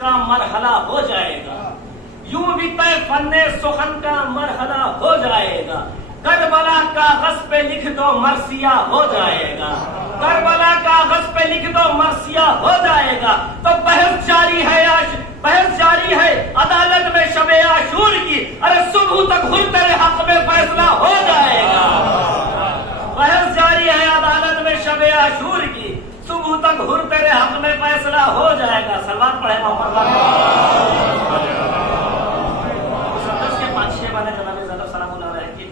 کا مرحلہ ہو جائے گا، یوں بھی طے فن سخن کا مرحلہ ہو جائے گا، کربلا کاغذ پہ لکھ دو مرثیہ ہو جائے گا، کربلا کاغذ پہ لکھ دو مرثیہ ہو جائے گا۔ تو بحث جاری ہے عدالت میں شب عاشور کی، ارے صبح تک ہر تیرے حق میں فیصلہ ہو جائے گا۔ بحث جاری ہے عدالت میں شب عاشور کی، صبح تک ہر تیرے حق میں فیصلہ ہو جائے گا۔ سلوات پڑھے محمد کے 5-6 والے جناب زیادہ سلام اللہ رہے کہ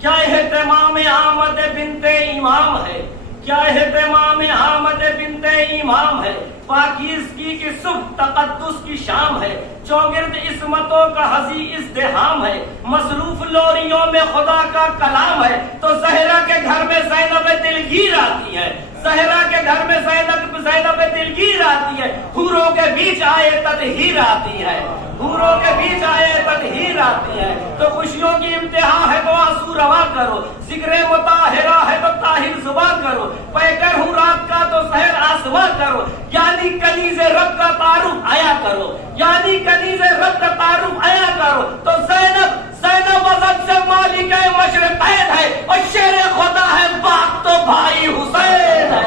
کیا اہتمام احمد بنت امام ہے، کیا اہتمام احمد بنت امام ہے، پاکیزگی کی صبح تقدس کی شام ہے، چوگرد عصمتوں کا حزی ازدحام ہے، مصروف لوریوں میں خدا کا کلام ہے۔ تو زہرا کے گھر میں زینب دلگیر آتی ہے، زہرا کے گھر میں زینب دلگیر آتی ہے، حوروں کے بیچ آئے تطہیر آتی ہے، حوروں کے بیچ آئے تطہیر آتی ہے۔ تو خوشیوں کی امتحان ہے تو آنسو روا کرو، ذکر مطہرہ ہے تو طاہر زبان کرو، پیکر ہوں رات کا تو سحر آسمان کرو، یعنی کنیز رب کا تعارف آیا کرو، یعنی کنیز رب کا تعارف آیا کرو۔ تو زینب وزن سے مالک مشرقین ہے، اور شیر خدا ہے باپ تو بھائی حسین ہے۔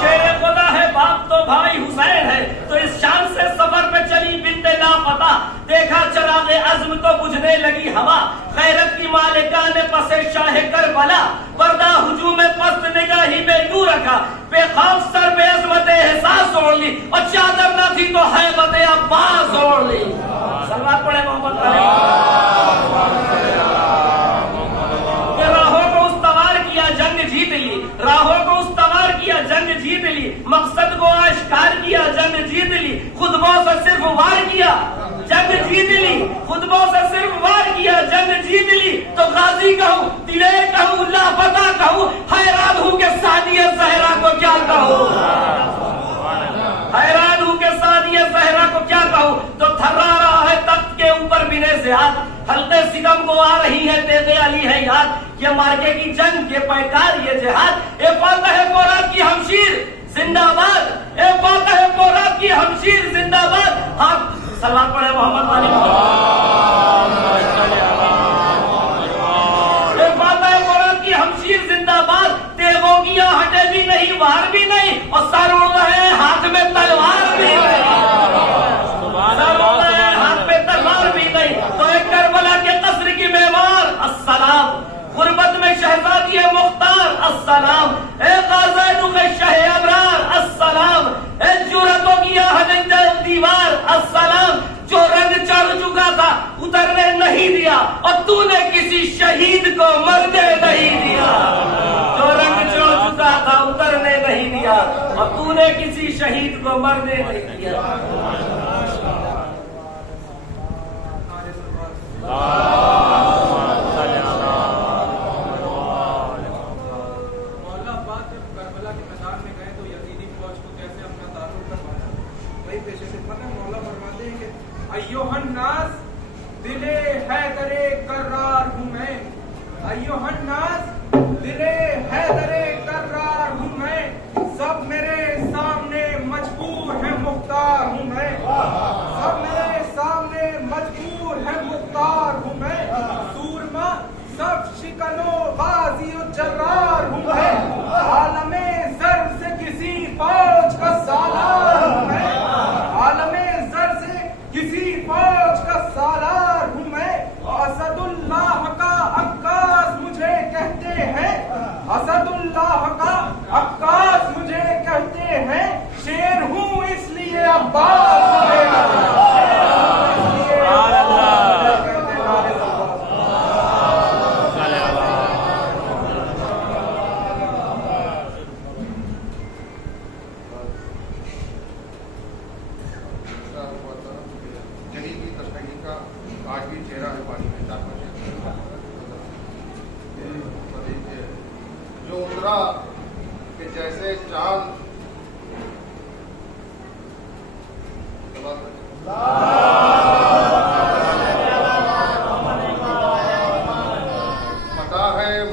شیر خدا ہے باپ تو بھائی حسین ہے۔ تو اس شان سے سفر پہ چلی بنت لاپتہ، دیکھا چراغ عزم تو بجھنے لگی ہوا، غیرت کی مالکہ نے پس شاہ کربلا، پردہ ہجوم پست نگاہی میں یوں رکھا، بے خوف سر پہ عظمت احساس اوڑھ لی، اور چادر نہ تھی تو ہیبت عباس اوڑھ لی۔ سلوات پڑھے محمد راہوں کو استوار کیا جنگ جیت لی، راہوں کو استوار کیا جنگ جیت لی، مقصد کو آشکار کیا جنگ جیت لی، خطبوں سے صرف وار کیا جنگ جیت لی، خطبوں سے صرف وار کیا جنگ جیت لی۔ تو غازی کہوں دلیر کہوں لاپتہ کہوں، حیران ہوں کہ ثانیہ زہرا کو کیا کہوں، حیران ہوں کہ ثانیہ زہرا کو کیا کہوں۔ تو تھرا رہا ہے تخت کے اوپر بنے سے ہاتھ، حلقے سگم کو آ رہی ہے تیغ علی ہے یاد، یہ مارکے کی جنگ یہ پیکار یہ جہاد، اے فاتح فورات کی ہمشیر زندہ باد، اے فاتح فورات کی ہمشیر زندہ باد۔ ہاں سلام پڑھے محمد والی اے فاتح فورات کی ہمشیر زندہ باد، تیغوں کی ہٹے بھی نہیں وار بھی نہیں، اور سر اڑ رہے ہیں ہاتھ میں تلوار بھی نہیں، سر اڑ رہے ہیں ہاتھ میں تلوار بھی نہیں۔ تو ایک کربلا کے قصر کی معمار السلام، غربت میں شہزادی مختار السلام، اے غازہ رخ شہ ابرار السلام، اے جرأتوں کی آہنگ دیوار السلام۔ جو رنگ چڑھ چکا تھا اترنے نہیں دیا، اور تو نے کسی شہید کو مرنے نہیں دیا، جو رنگ چڑھ چکا تھا اترنے نہیں دیا، اور تو نے کسی شہید کو مرنے نہیں دیا۔ ایوہ الناس دل حیدر کرار ہوں میں، ایوہ الناس دل حیدر کرار ہوں میں، سب میرے سامنے مجبور ہیں مختار ہوں میں، سب میرے سامنے مجبور ہیں مختار ہوں میں، سورما سب شکنو غازی و جرار ہوں میں، عالم زر سے کسی فوج کا سالار ہوں میں، عالم زر سے کسی فوج کا سالار ہوں میں، اسد اللہ کا عکاس مجھے کہتے ہیں، اسد اللہ کا عکاس مجھے کہتے ہیں، شیر ہوں اس لیے عباس مجھے کہتے ہیں۔ جو اترا کہ جیسے چاند پتا ہے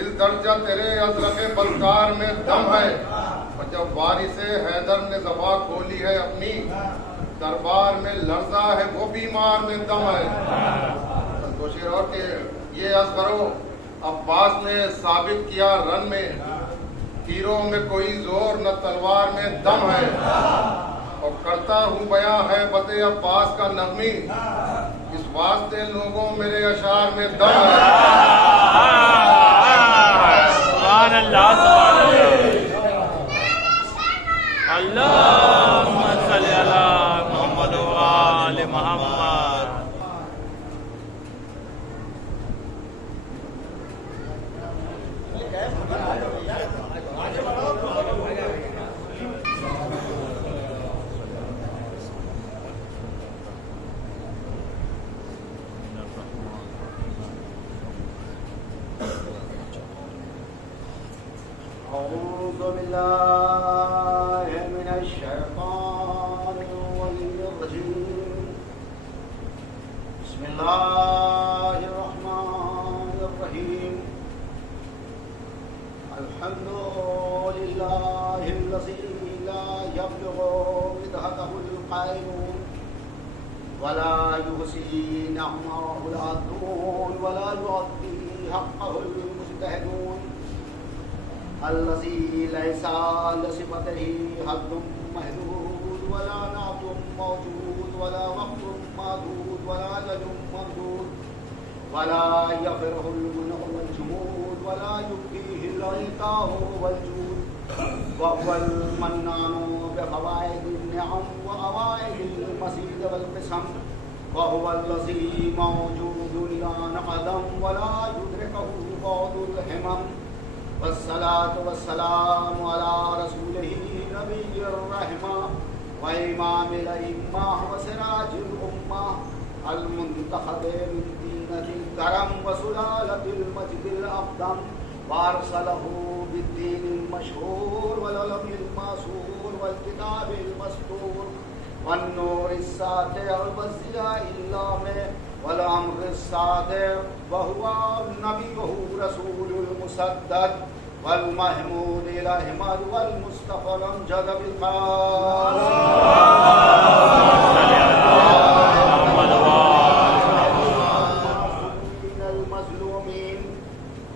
اس درجہ تیرے ازرق بدکار میں دم ہے، اور جب وارث حیدر نے زباں کھولی ہے اپنی، دربار میں لرزہ ہے وہ بیمار میں دم ہے۔ دو شعر اور کہ یہ عرض کرو عباس نے ثابت کیا رن میں، تیروں میں کوئی زور نہ تلوار میں دم ہے، اور کرتا ہوں بیاں ہے بت عباس کا نغمی، اس واسطے لوگوں میرے اشعار میں دم ہے۔ سبحان اللہ سبحان اللہ، اللہم صلی علی محمد و آل محمد۔ أعوذ بالله من الشيطان الرجيم، بسم الله الرحمن الرحيم، الحمد لله الذي لا يبلغ مدحته القائلون ولا يحصي نعمه العادون ولا يعطي حقه المجتهدون، الذي ليس لصفته حد محدود ولا نعت موجود ولا وقت معدود ولا أجل ممدود ولا يفره المنع والجمود ولا يبقيه العطاء والجود، وهو المنان بفوائد النعم وأوائل المزيد والقسم، وهو الذي موجود لا نقدم ولا يدركه بعد الهمم، والصلاة والسلام على رسوله نبي الرحمة وإمام الأئمة وسراج الأمة المنتخب من دينة الكرم وسلالة المجد الأقدم، وأرسله بالدين المشهور والعلم المأثور والكتاب المستور والنور الساطع والضياء اللامع والأمر الصادق، وهو النبي رسول المسدد والمحمود الأحمد والمصطفى الأمجد بالخاص، المظلومين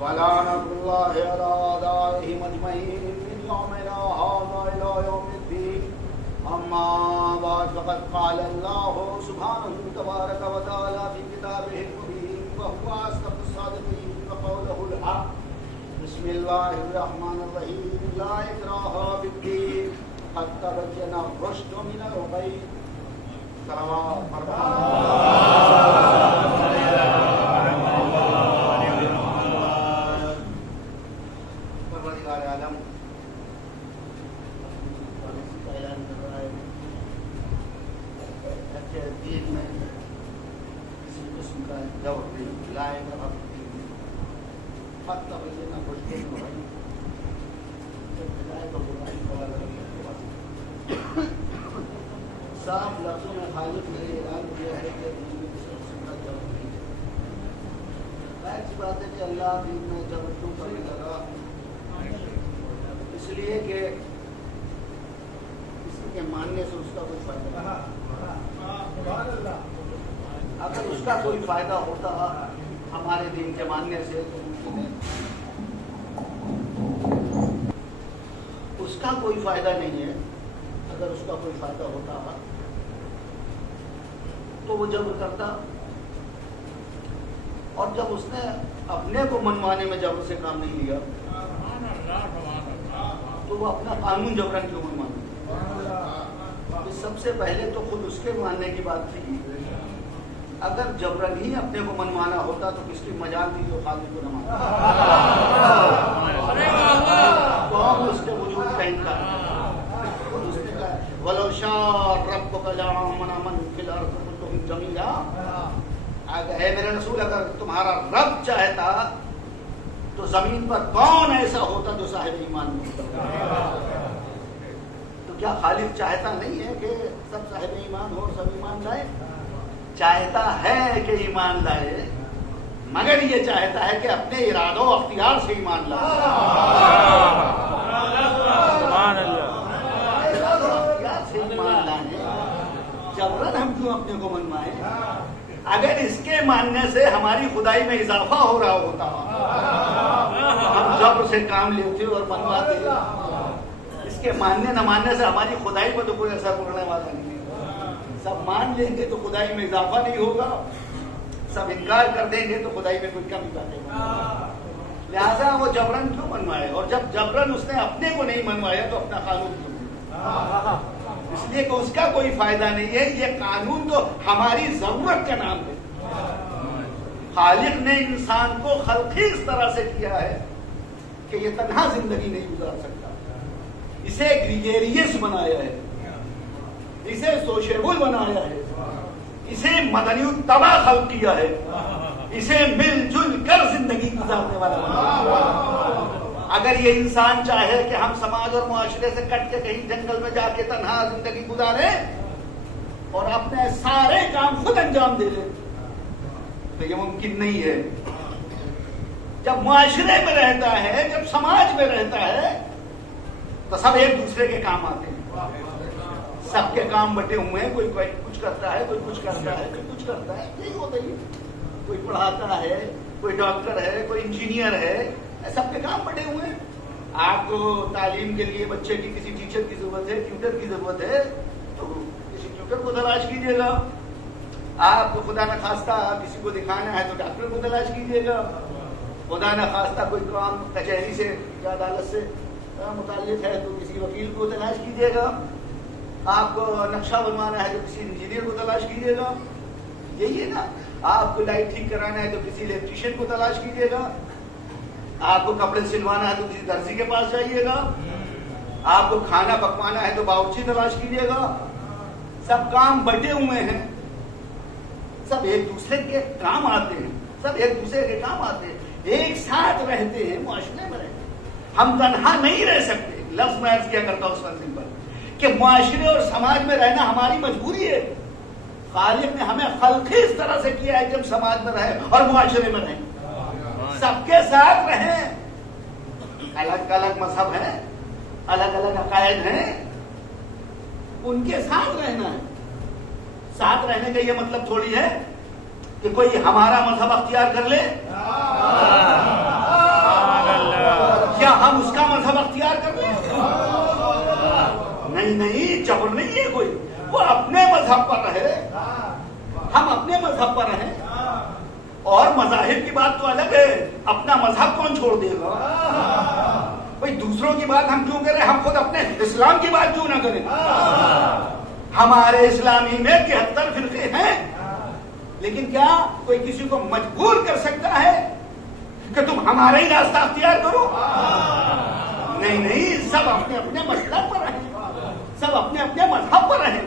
ولعنة الله على أعدائهم أجمعين من يومنا هذا إلى يوم الدين، أما بعد فقد قال الله سبحانه تبارك وتعالى في كتابه المبين وهو أصدق الصادقين وقوله الحق، بسم الله الرحمن الرحيم، لا إكراه في الدين قد تبين الرشد من الغي، صلوات پروردگار عالم دین میں کسی قسم کا جور نہیں لائے گا، حتی بجنا مشکل ہو رہی صاف لفظوں میں خالق نے اعلان کیا ہے کہ دین میں کسی قسم کا جور نہیں ہے۔ ظاہر سی بات ہے کہ اللہ دین میں جبر کیوں کرنے لگا، اس لیے کہ کسی کے ماننے سے اس کا کوئی فائدہ نہیں۔ اگر اس کا کوئی فائدہ ہوتا ہمارے دین کے ماننے سے تو اس کا کوئی فائدہ نہیں ہے۔ اگر اس کا کوئی فائدہ ہوتا تو وہ جبر کرتا، اور جب اس نے اپنے کو منوانے میں جبر سے کام نہیں لیا تو وہ اپنا قانون جبرن کیوں منوانا؟ سب سے پہلے تو خود اس کے ماننے کی بات تھی۔ اگر جبرن ہی اپنے کو منوانا ہوتا تو کس کی مجال تھی جو خالق کو نہ مانتا؟ کون اس کے وجود کا انکار؟ خود اس نے کہا وَلَوْ شَاءَ رَبُّكَ لَآمَنَ مَنْ فِي الْأَرْضِ كُلُّهُمْ جَمِيعًا، اے میرے رسول اگر تمہارا رب چاہتا تو زمین پر کون ایسا ہوتا جو صاحب ایمان ہوتا؟ تو کیا خالق چاہتا نہیں ہے کہ سب صاحب ایمان ہو اور سب ایمان لائے؟ چاہتا ہے کہ ایمان لائے، مگر یہ چاہتا ہے کہ اپنے ارادوں و اختیار سے ایمان لائے. سبحان اللہ. ارادوں و اختیار سے ایمان لائیں. جبرن ہم کیوں اپنے کو منوائیں؟ اگر اس کے ماننے سے ہماری خدائی میں اضافہ ہو رہا ہوتا ہم جبر سے کام لیتے اور منواتے. اس کے ماننے نہ ماننے سے ہماری خدائی پر تو کوئی اثر پڑنے والا نہیں ہے. سب مان لیں گے تو خدائی میں اضافہ نہیں ہوگا, سب انکار کر دیں گے تو خدائی میں کوئی کمی کرے گا. لہذا وہ جبرن کیوں منوائے؟ اور جب جبرن اس نے اپنے کو نہیں منوایا تو اپنا قانون کیوں؟ اس لیے کہ اس کا کوئی فائدہ نہیں ہے. یہ قانون تو ہماری ضرورت کا نام ہے. خالق نے انسان کو خلقی اس طرح سے کیا ہے کہ یہ تنہا زندگی نہیں گزار سکتا. اسے گریگیریس بنایا ہے, اسے سوشیبل بنایا ہے, اسے مدنی الطبع خلق کیا ہے, اسے مل جل کر زندگی گزارنے والا بنایا. اگر یہ انسان چاہے کہ ہم سماج اور معاشرے سے کٹ کے کہیں جنگل میں جا کے تنہا زندگی گزارے اور اپنے سارے کام خود انجام دے لے تو یہ ممکن نہیں ہے. جب معاشرے میں رہتا ہے, جب سماج میں رہتا ہے تو سب ایک دوسرے کے کام آتے ہیں. سب کے کام بٹے ہوئے ہیں, کوئی کچھ کرتا ہے, کوئی کچھ کرتا ہے, کوئی کچھ کرتا ہے. یہی ہوتا ہی, کوئی پڑھاتا ہے, کوئی ڈاکٹر ہے, کوئی انجینئر ہے, سب کے کام بٹے ہوئے ہیں. آپ کو تعلیم کے لیے بچے کی کسی ٹیچر کی ضرورت ہے, ٹیوٹر کی ضرورت ہے تو کسی ٹیوٹر کو تلاش کیجیے گا. آپ کو خدا نخواستہ کسی کو دکھانا ہے تو ڈاکٹر کو تلاش کیجیے گا. خدا نخواستہ کوئی کام کچہری سے یا عدالت سے متعلق ہے تو کسی وکیل کو تلاش کیجیے گا. آپ کو نقشہ بنوانا ہے تو کسی انجینئر کو تلاش کیجیے گا. یہی ہے نا. آپ کو لائٹ ٹھیک کرانا ہے تو کسی الیکٹریشین کو تلاش کیجیے گا. آپ کو کپڑے سلوانا ہے تو کسی درزی کے پاس جائیے گا. آپ کو کھانا پکوانا ہے تو باورچی تلاش کیجیے گا. سب کام بٹے ہوئے ہیں, سب ایک دوسرے کے کام آتے ہیں, سب ایک دوسرے کے کام آتے ہیں, ایک ساتھ رہتے ہیں, معاشرے میں رہتے ہیں. ہم تنہا نہیں رہ سکتے. لفظ میں عرض کیا کرتا ہوں اس منزل پر کہ معاشرے اور سماج میں رہنا ہماری مجبوری ہے. خالق نے ہمیں خلقی اس طرح سے کیا ہے کہ ہم سماج میں رہیں اور معاشرے میں رہیں, سب کے ساتھ رہیں. الگ الگ مذہب ہیں, الگ الگ عقائد ہیں, ان کے ساتھ رہنا ہے. ساتھ رہنے کا یہ مطلب تھوڑی ہے کہ کوئی ہمارا مذہب اختیار کر لے یا ہم اس کا مذہب اختیار کر لیں. نہیں, جبر نہیں ہے کوئی. وہ اپنے مذہب پر رہے, ہم اپنے مذہب پر رہیں. اور مذاہب کی بات تو الگ ہے, اپنا مذہب کون چھوڑ دے گا؟ بھائی دوسروں کی بات ہم کیوں کریں, ہم خود اپنے اسلام کی بات کیوں نہ کریں؟ ہمارے اسلامی میں 73 فرقے ہیں, لیکن کیا کوئی کسی کو مجبور کر سکتا ہے کہ تم ہمارا ہی راستہ اختیار کرو؟ نہیں, سب اپنے اپنے مسلک پر رہیں, سب اپنے اپنے مذہب پر رہیں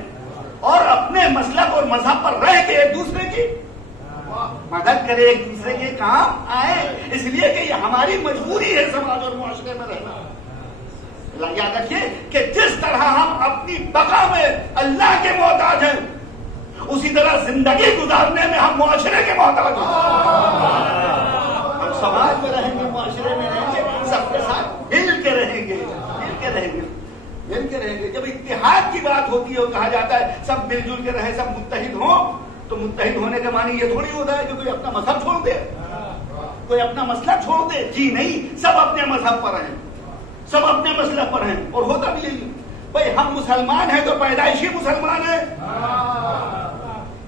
اور اپنے مسلک اور مذہب پر رہ کے ایک دوسرے کی مدد کرے, ایک دوسرے کے کام آئے. اس لیے کہ یہ ہماری مجبوری ہے سماج اور معاشرے میں رہنا. یاد رکھیے کہ جس طرح ہم اپنی بقا میں اللہ کے محتاج ہیں, اسی طرح زندگی گزارنے میں ہم معاشرے کے محتاج ہیں. ہم سماج میں رہیں گے, معاشرے میں رہیں گے, سب کے ساتھ مل کے رہیں گے, مل کے رہیں گے, مل کے رہیں گے. جب اتحاد کی بات ہوتی ہے اور کہا جاتا ہے سب مل جل کے رہیں, سب متحد ہوں, تو متحد ہونے کا معنی یہ تھوڑی ہوتا ہے کہ کوئی اپنا مذہب چھوڑ دے, کوئی اپنا مسلک چھوڑ دے. جی نہیں, سب اپنے مذہب پر رہیں, سب اپنے مسلک پر ہیں. اور ہوتا بھی یہی. بھائی ہم مسلمان ہیں تو پیدائشی مسلمان ہیں,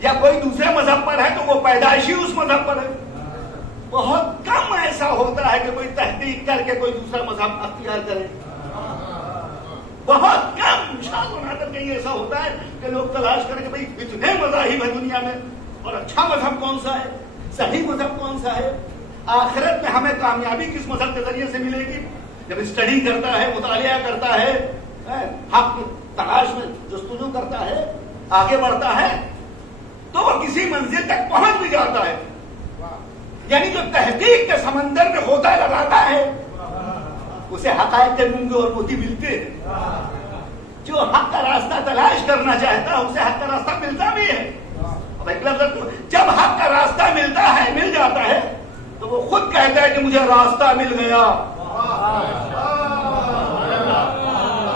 یا کوئی دوسرے مذہب پر ہے تو وہ پیدائشی اس مذہب پر ہے. بہت کم ایسا ہوتا ہے کہ کوئی تحقیق کر کے کوئی دوسرا مذہب اختیار کرے. بہت کم, شاید نادر کہیں ایسا ہوتا ہے کہ لوگ تلاش کریں کہ بھائی اتنے مذاہب ہیں دنیا میں اور اچھا مذہب کون سا ہے, صحیح مذہب کون سا ہے, آخرت میں ہمیں کامیابی کس مذہب کے ذریعے سے ملے گی. جب اسٹڈی کرتا ہے, مطالعہ کرتا ہے, حق تلاش میں جستجو کرتا ہے, آگے بڑھتا ہے, تو وہ کسی منزل تک پہنچ بھی جاتا ہے. یعنی جو تحقیق کے سمندر میں ہوتا لگاتا ہے اسے حقائق کے ننگے اور موتی ملتے ہیں. جو حق کا راستہ تلاش کرنا چاہتا ہے اسے حق کا راستہ ملتا بھی ہے. اب ایک لفظ, جب حق کا راستہ ملتا ہے, مل جاتا ہے, تو وہ خود کہتا ہے کہ مجھے راستہ مل گیا.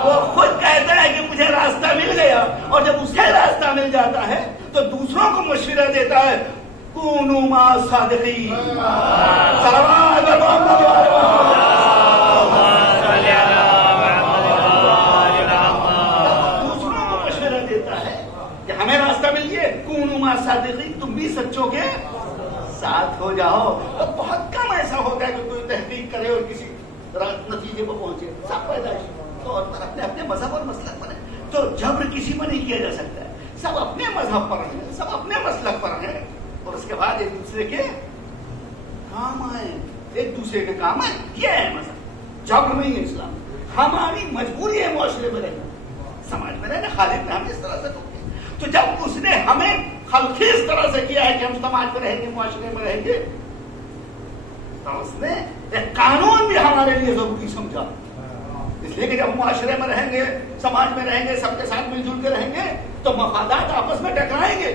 وہ خود کہتا ہے کہ مجھے راستہ مل گیا, اور جب اسے راستہ مل جاتا ہے تو دوسروں کو مشورہ دیتا ہے کونوا مع الصادقین. صلوات محمد دوسروں کو مشورہ دیتا ہے کہ ہمیں راستہ مل گیا, کونوا مع الصادقین, تم بھی سچوں کے ساتھ ہو جاؤ. تو بہت کم ایسا ہوتا ہے کہ کوئی تحقیق کرے اور کسی نتیجے پر پہنچے. سب پیدائشی طور پر اپنے اپنے مذہب اور مسلک پر ہیں, تو جبر کسی پر نہیں کیا جا سکتا ہے. سب اپنے مذہب پر ہیں, سب اپنے مسلک پر ہیں, اور اس کے بعد ایک دوسرے کے کام آئے, ایک دوسرے کے کام آئے. یہ ہے مذہب, جبر نہیں ہے اسلام. ہماری مجبوری ہے معاشرے میں رہنا, سماج میں رہنا. خالق نے ہمیں اس طرح سے کیا, تو جب اس نے ہمیں خلقی اس طرح سے کیا ہے کہ ہم سماج میں رہیں گے, معاشرے میں رہیں گے, تو اس نے ایک قانون بھی ہمارے لیے ضروری سمجھا. اس لیے کہ جب معاشرے میں رہیں گے, سماج میں رہیں گے, سب کے ساتھ مل جل کے رہیں گے, تو مفادات آپس میں ٹکرائیں گے,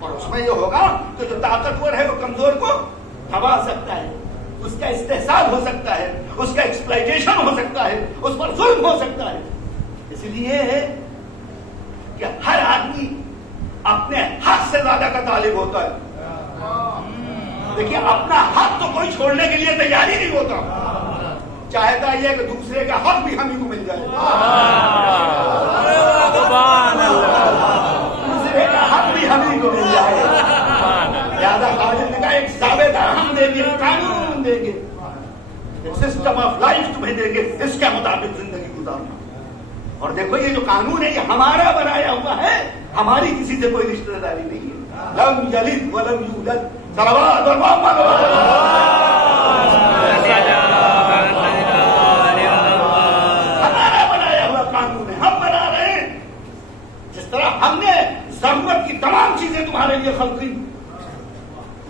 اور اس میں یہ ہوگا کہ جو طاقتور ہے وہ کمزور کو دبا سکتا ہے, اس کا استحصال ہو سکتا ہے, اس کا ایکسپلائٹیشن ہو سکتا ہے, اس پر ظلم ہو سکتا ہے. اس لیے کہ ہر آدمی اپنے حق سے زیادہ کا طالب ہوتا ہے. دیکھیے, اپنا حق تو کوئی چھوڑنے کے لیے تیار ہی نہیں ہوتا, چاہتا یہ کہ دوسرے کا حق بھی ہم ہی کو مل جائے. دوسرے کا حق بھی ہم ہی کو مل جائے. زیادہ خالد نے کہا ایک ضابطہ ہم دیں گے, قانون دیں گے, ایک سسٹم آف لائف تمہیں دیں گے, اس کے مطابق زندگی گزارنا. اور دیکھو یہ جو قانون ہے یہ ہمارا بنایا ہوا ہے, ہماری کسی سے کوئی رشتہ داری نہیں ہے. لم یلد ولم یولد. صلوات اور محمد ہمارا بنایا ہوا قانون ہے, ہم بنا رہے ہیں. جس طرح ہم نے ضرورت کی تمام چیزیں تمہارے لیے خلق کی,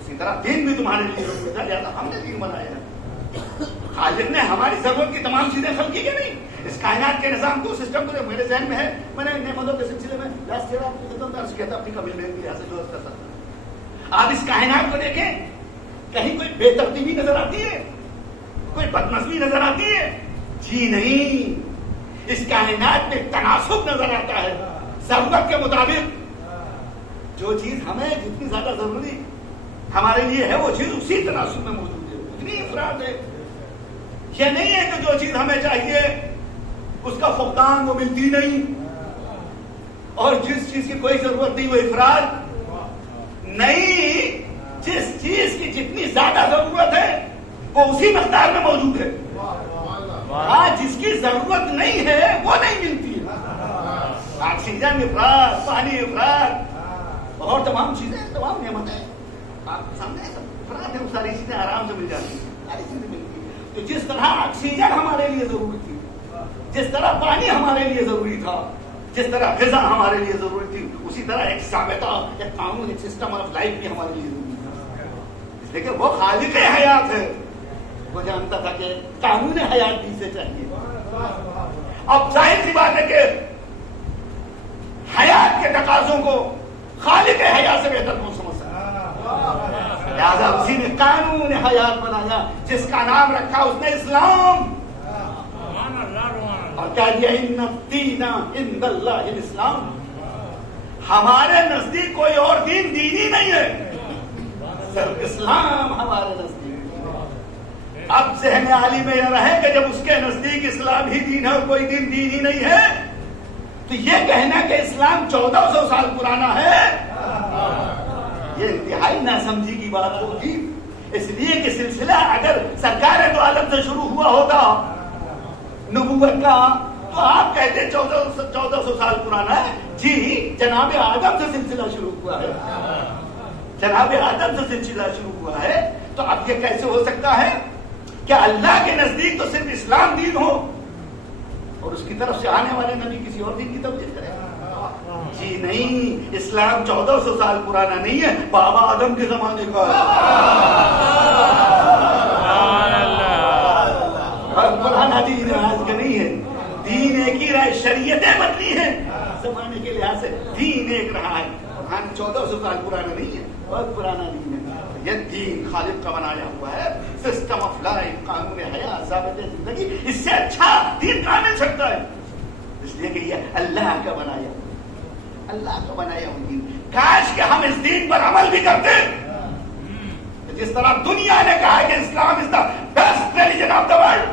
اسی طرح دین بھی تمہارے لیے ضرورت ہے, لہذا ہم نے دین بنایا ہے. خالق نے ہماری ضرورت کی تمام چیزیں خلق کی کہ نہیں. اس کائنات کے نظام کو, سسٹم کو میرے ذہن میں ہے, میں نے نعمتوں کے سلسلے میں لاسٹ ایئر آپ کو خدمت میں عرض کیا تھا, اپنی کبھی میں بھی یہاں سے جو کر سکتا. آپ اس کائنات کو دیکھیں, کہیں کوئی بے ترتیبی نظر آتی ہے, کوئی بدنظمی نظر آتی ہے؟ جی نہیں. اس کائنات میں تناسب نظر آتا ہے. ضرورت کے مطابق جو چیز ہمیں جتنی زیادہ ضروری ہمارے لیے ہے, وہ چیز اسی تناسب میں موجود ہے. اتنی افراد ہے. یہ نہیں ہے کہ جو چیز ہمیں چاہیے اس کا فقدان وہ ملتی نہیں, اور جس چیز کی کوئی ضرورت نہیں وہ افراد نہیں. جس چیز کی جتنی زیادہ ضرورت ہے وہ اسی مقدار میں موجود ہے. ہاں, جس کی ضرورت نہیں ہے وہ نہیں ملتی ہے. آکسیجن افراد, پانی افراد, اور تمام چیزیں, تمام نعمتیں آپ کے سامنے افراد ہے, وہ ساری چیزیں آرام سے مل جاتی ہیں, ساری چیزیں ملتی ہیں. تو جس طرح آکسیجن ہمارے لیے ضروری تھی, جس طرح پانی ہمارے لیے ضروری تھا, جس طرح غذا ہمارے لیے ضروری تھی, اسی طرح ایک ضابطہ, ایک قانون, ایک سسٹم آف لائف بھی ہمارے لیے ضروری تھا. اس لیے کہ وہ خالق حیات ہے, وہ جانتا تھا کہ قانون حیات بھی سے چاہیے. اب ظاہر سی بات ہے کہ حیات کے تقاضوں کو خالق حیات سے بہتر کون سمجھ سکتا. لہٰذا اسی نے قانون حیات بنایا, جس کا نام رکھا اس نے اسلام, اور کہہ دیا ان الدین عند اللہ الاسلام. ہمارے نزدیک کوئی اور دین ہی نہیں ہے, صرف اسلام ہمارے نزدیک. اب ذہن عالی میں یہ رہے کہ جب اس کے نزدیک اسلام ہی دین ہے اور کوئی دین ہی نہیں ہے, تو یہ کہنا کہ اسلام 1400 سال پرانا ہے, یہ انتہائی ناسمجھی کی بات ہوگی. اس لیے کہ سلسلہ اگر سرکار دو عالم سے شروع ہوا ہوتا نبوت کا, تو آپ کہتے 1400 سال پرانا ہے. جی, جناب آدم سے سلسلہ شروع ہوا ہے, جناب آدم سے سلسلہ شروع ہوا ہے. تو اب یہ کیسے ہو سکتا ہے کہ اللہ کے نزدیک تو صرف اسلام دین ہو اور اس کی طرف سے آنے والے نبی کسی اور دین کی تبدیل کرے؟ جی نہیں, اسلام 1400 سال پرانا نہیں ہے, بابا آدم کے زمانے کا پرانا دین آج کا نہیں ہے. دین ایک ہی رہا, شریعتیں بدلی ہیں, زمانے کے لحاظ سے دین ایک رہا ہے. 1400 سال پرانا نہیں ہے, بہت پرانا دین ہے. یہ دین خالق کا بنایا ہوا ہے، سسٹم آف لائف، قانون حیات، ضابطۂ زندگی، اس سے اچھا دین کہاں مل سکتا ہے؟ اس لیے کہ یہ اللہ کا بنایا، اللہ کا بنایا ہوا دین. کاش کہ ہم اس دین پر عمل بھی کرتے. جس طرح دنیا نے کہا کہ Islam is the best religion of the world,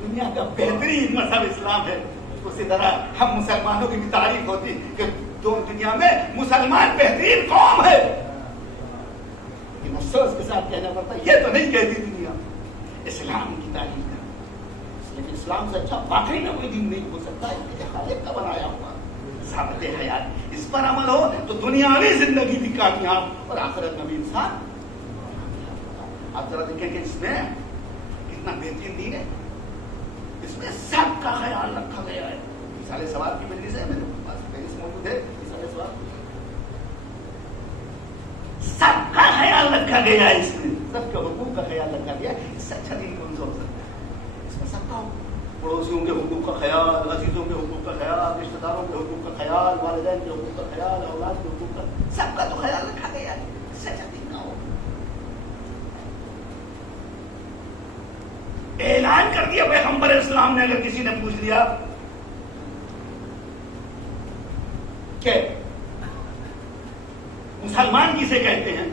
دنیا کا بہترین مذہب اسلام ہے، اسی طرح ہم مسلمانوں کی بھی تعریف ہوتی کہ دنیا میں مسلمان بہترین قوم ہے. لیکن افسوس کے ساتھ کہنا پڑتا ہے یہ تو نہیں کہتی دنیا، اسلام کی تعریف ہے. لیکن اسلام سے اچھا واقعی میں کوئی دین نہیں ہو سکتا ہے کہ خالق کا بنایا ہوا ضابطۂ حیات، اس پر عمل ہو تو دنیاوی زندگی بھی کامیاب اور آخرت میں بھی انسان. آپ ذرا دیکھیں کہ اس میں کتنا بہترین دین ہے. اس میں سب کا خیال رکھا گیا ہے. مثال ثواب کی مجلس ہے، میرے پاس مجلس موجود ہے، مثال ثواب سب کا خیال رکھا گیا ہے. اس میں سب کے حقوق کا خیال رکھا گیا ہے. اس سے اچھا دین کون سا ہو سکتا ہے؟ اس میں سب کا پڑوسیوں کے حقوق کا خیال، عزیزوں کے حقوق کا خیال، رشتہ داروں کے حقوق کا خیال، والدین کے حقوق کا خیال، اولاد کے حقوق کا، سب کا تو خیال رکھا گیا ہے. اس سے اچھا دین نہ ہو. اعلان کر دیا پیغمبر اسلام نے. اگر کسی نے پوچھ لیا کہ مسلمان کسے کہتے ہیں،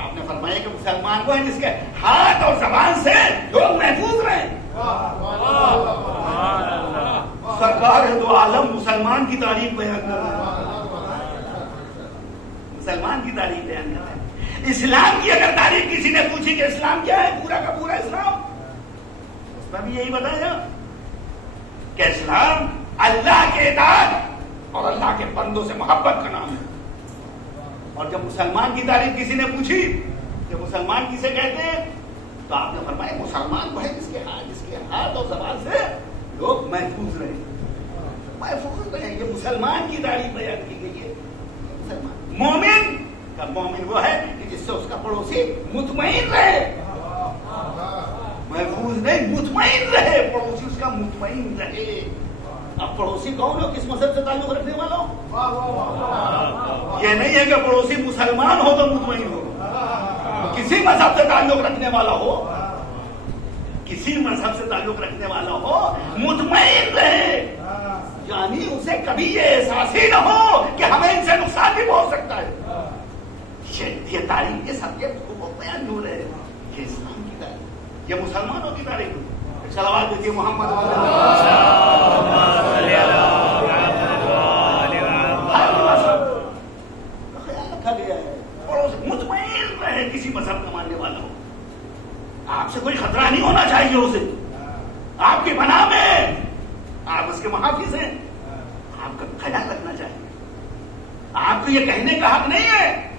آپ نے فرمایا کہ مسلمان وہ ہے جس کے ہاتھ اور زبان سے لوگ محفوظ رہیں. سرکار ہے دو عالم مسلمان کی تعریف بیان کر رہے ہیں، مسلمان کی تعریف بیان کر رہے ہیں. اسلام کی اگر تعریف کسی نے پوچھی کہ اسلام کیا ہے، پورا کا پورا اسلام، اس میں بھی یہی بتایا کہ اسلام اللہ کے اطاعت اور اللہ کے بندوں سے محبت کا نام ہے. اور جب مسلمان کی تعریف کسی نے پوچھی کہ مسلمان کسے کہتے ہیں، تو آپ نے فرمایا مسلمان وہ ہے جس کے ہاتھ اور زبان سے لوگ محفوظ رہیں. محفوظ رہیں، یہ مسلمان کی تعریف بیان کی گئی ہے. مسلمان مومن کا مومن وہ ہے کہ جس سے اس کا پڑوسی مطمئن رہے، محفوظ نہیں، مطمئن رہے، پڑوسی اس کا مطمئن رہے. اب پڑوسی کون ہو، کس مذہب سے تعلق رکھنے والا ہو؟ یہ نہیں ہے کہ پڑوسی مسلمان ہو تو مطمئن ہو. کسی مذہب سے تعلق رکھنے والا ہو، کسی مذہب سے تعلق رکھنے والا ہو، مطمئن رہے. یعنی اسے کبھی یہ احساس ہی نہ ہو کہ ہمیں ان سے نقصان بھی پہنچ سکتا ہے. یہ تعریف، یہ سب کے حقوق بیان ہو رہے ہیں. یہ اسلام کی تعریف، یہ مسلمانوں کی تعریف. صلوات دیجیے محمد خیال رکھا گیا ہے. مطمئن رہے، کسی مذہب کا ماننے والا ہو، آپ سے کوئی خطرہ نہیں ہونا چاہیے. اسے آپ کی پناہ میں، آپ اس کے محافظ ہیں، آپ کا خیال رکھنا چاہیے. آپ کو یہ کہنے کا حق نہیں ہے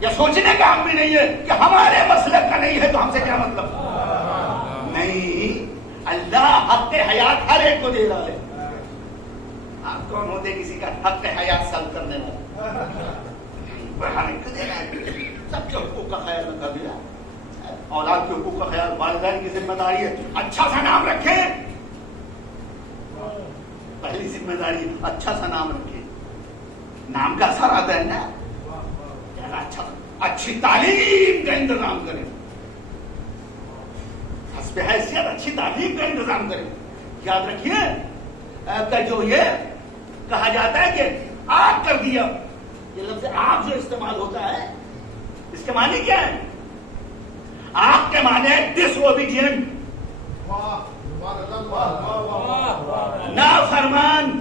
یا سوچنے کا حق بھی نہیں ہے کہ ہمارے مسلک کا نہیں ہے تو ہم سے کیا مطلب. نہیں، اللہ حق حیات ہر ایک کو دے رہا ہے. آپ کون ہوتے کسی کا حق حیات سلب کرنے والا؟ سب کے حقوق کا خیال رکھا گیا. اولاد کے حقوق کا خیال، والدین کی ذمہ داری ہے اچھا سا نام رکھے. پہلی ذمہ داری اچھا سا نام رکھے. نام کا اثر آتا ہے نا. اچھا، اچھی تعلیم کا انتظام کریں، حسب حیثیت اچھی تعلیم کا انتظام کریں. یاد رکھیے جو یہ کہا جاتا ہے کہ آپ کر دیا، یہ لفظ آپ جو استعمال ہوتا ہے اس کے معنی کیا ہے؟ آپ کے معنی ڈس اوبیڈینٹ، نافرمان.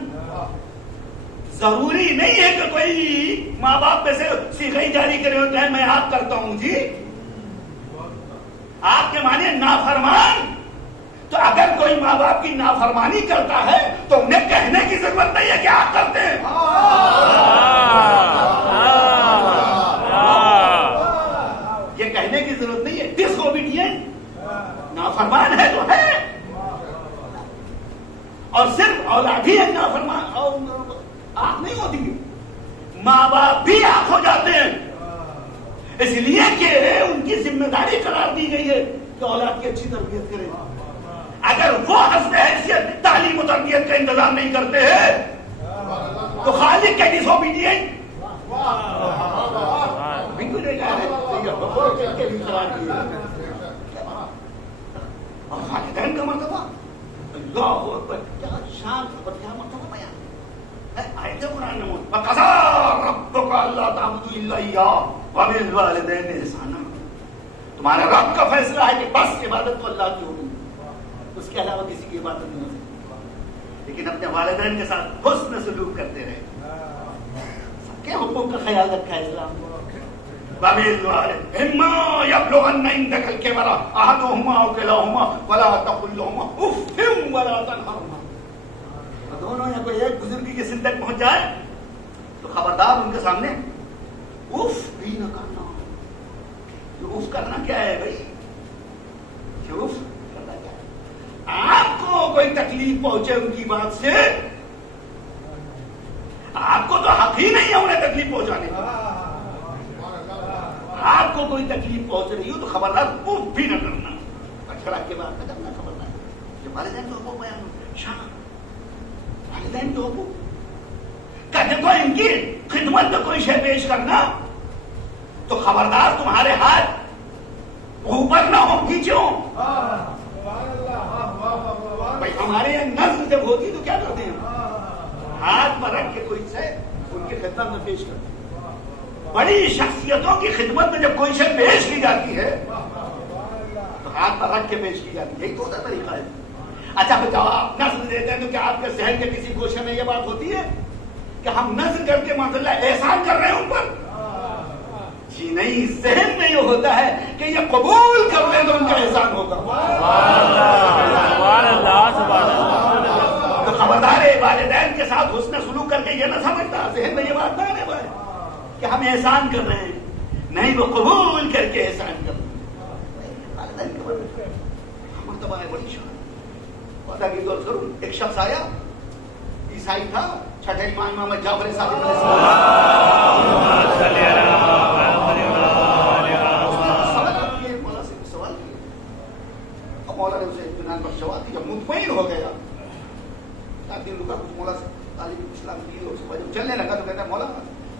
ضروری نہیں ہے کہ کوئی ماں باپ میں سے صیغہ جاری کرے ہوتا ہے میں آپ کرتا ہوں. جی آپ کے معنی نافرمان. تو اگر کوئی ماں باپ کی نافرمانی کرتا ہے تو انہیں کہنے کی ضرورت نہیں ہے کہ آپ کرتے ہیں. یہ کہنے کی ضرورت نہیں ہے. ڈس اوبیڈینٹ، نافرمان ہے تو ہے. اور صرف اولاد ہی ہے نافرمان، اور آنکھ نہیں ہوتی، ماں باپ بھی آنکھ ہو جاتے ہیں. اس لیے کہ ان کی ذمہ داری قرار دی گئی ہے کہ اولاد کی اچھی تربیت کرے. اگر وہ حسب حیثیت تعلیم و تربیت کا انتظام نہیں کرتے ہیں تو خالق کے ڈس اوبیڈینٹ. ملے گا حقوق کے بھی قرار دیے اور والدین کا مرتبہ اللہ اکبر کیا شان اور کیا مرتبہ بیان آیت قرآن میں وَقَضَىٰ رَبُّكَ أَلَّا تَعْبُدُوا إِلَّا إِيَّاهُ وَبِالْوَالِدَيْنِ إِحْسَانًا. تمہارا رب کا فیصلہ ہے کہ بس عبادت تو اللہ کی ہوگی, اس کے علاوہ کسی کی عبادت نہیں ہو سکتی, لیکن اپنے والدین کے ساتھ حسن سلوک کرتے رہے. سب کے حقوق کا خیال رکھا ہے اسلام. وَبِالْوَالِدَيْنِ إِمَّا يَبْلُغَنَّ عِندَكَ الْكِبَرَ أَحَدُهُمَا أَوْ كِلَاهُمَا فَلَا تَقُل لَّهُمَا أُفٍّ وَلَا تَنْهَرْهُمَا. دونوں یا کوئی ایک بزرگی کی سن تک پہنچ جائے تو خبردار ان کے سامنے اف بھی نہ کرنا. یہ اف کرنا کیا ہے بھائی؟ یہ اف کرنا کیا ہے؟ آپ کو کوئی تکلیف پہنچے ان کی بات سے, آپ کو تو حق ہی نہیں ہے انہیں تکلیف پہنچانے کا. آپ کو کوئی تکلیف پہنچ رہی ہو تو خبردار اف بھی نہ کرنا. اچھا کے بعد نہ کرنا خبردار. یہ والدین تو حقوق بیان شاہ والدین کے حقوق کہتے کو ان کی خدمت میں کوئی شے پیش کرنا تو خبردار تمہارے ہاتھ اوپر نہ ہو نیچے ہو. بھائی ہمارے یہاں نظر جب ہوتی تو کیا کرتے ہیں؟ ہاتھ پر رکھ کے کوئی شے ان کی خدمت میں پیش کرتے ہیں. بڑی شخصیتوں کی خدمت میں جب کوئی شے پیش کی جاتی ہے تو ہاتھ پر رکھ کے پیش کی جاتی ہے. یہی تو ہوتا طریقہ ہے. اچھا بتاؤ آپ نظر دیتے ہیں تو کیا آپ کے ذہن کے کسی گوشے میں یہ بات ہوتی ہے کہ ہم نظر کر کے ماشاء اللہ احسان کر رہے ہیں ان پر؟ جی نہیں, ذہن میں یہ ہوتا ہے کہ یہ قبول کر لیں تو ان کا احسان ہوگا. تو خبردار والدین کے ساتھ حسن سلوک کر کے یہ نہ سمجھتا, ذہن میں یہ بات نہ آنے پائے کہ ہم احسان کر رہے ہیں. نہیں, وہ قبول کر کے احسان کر رہے ہیں. والدین کا مرتبہ ہے بڑی شان. کی دور ضرور ایک شخص آیا, عیسائی تھا, چھٹے امام جعفر صادق علیہ السلام مولا سے سوال کیا اور مولا نے اسے اطمینان بخش جواب دیا. جب مطمئن ہو گیا 7 دن رکا, کچھ مولا سے تعلیم اسلام کی اور جب چلنے لگا تو کہتا ہے مولا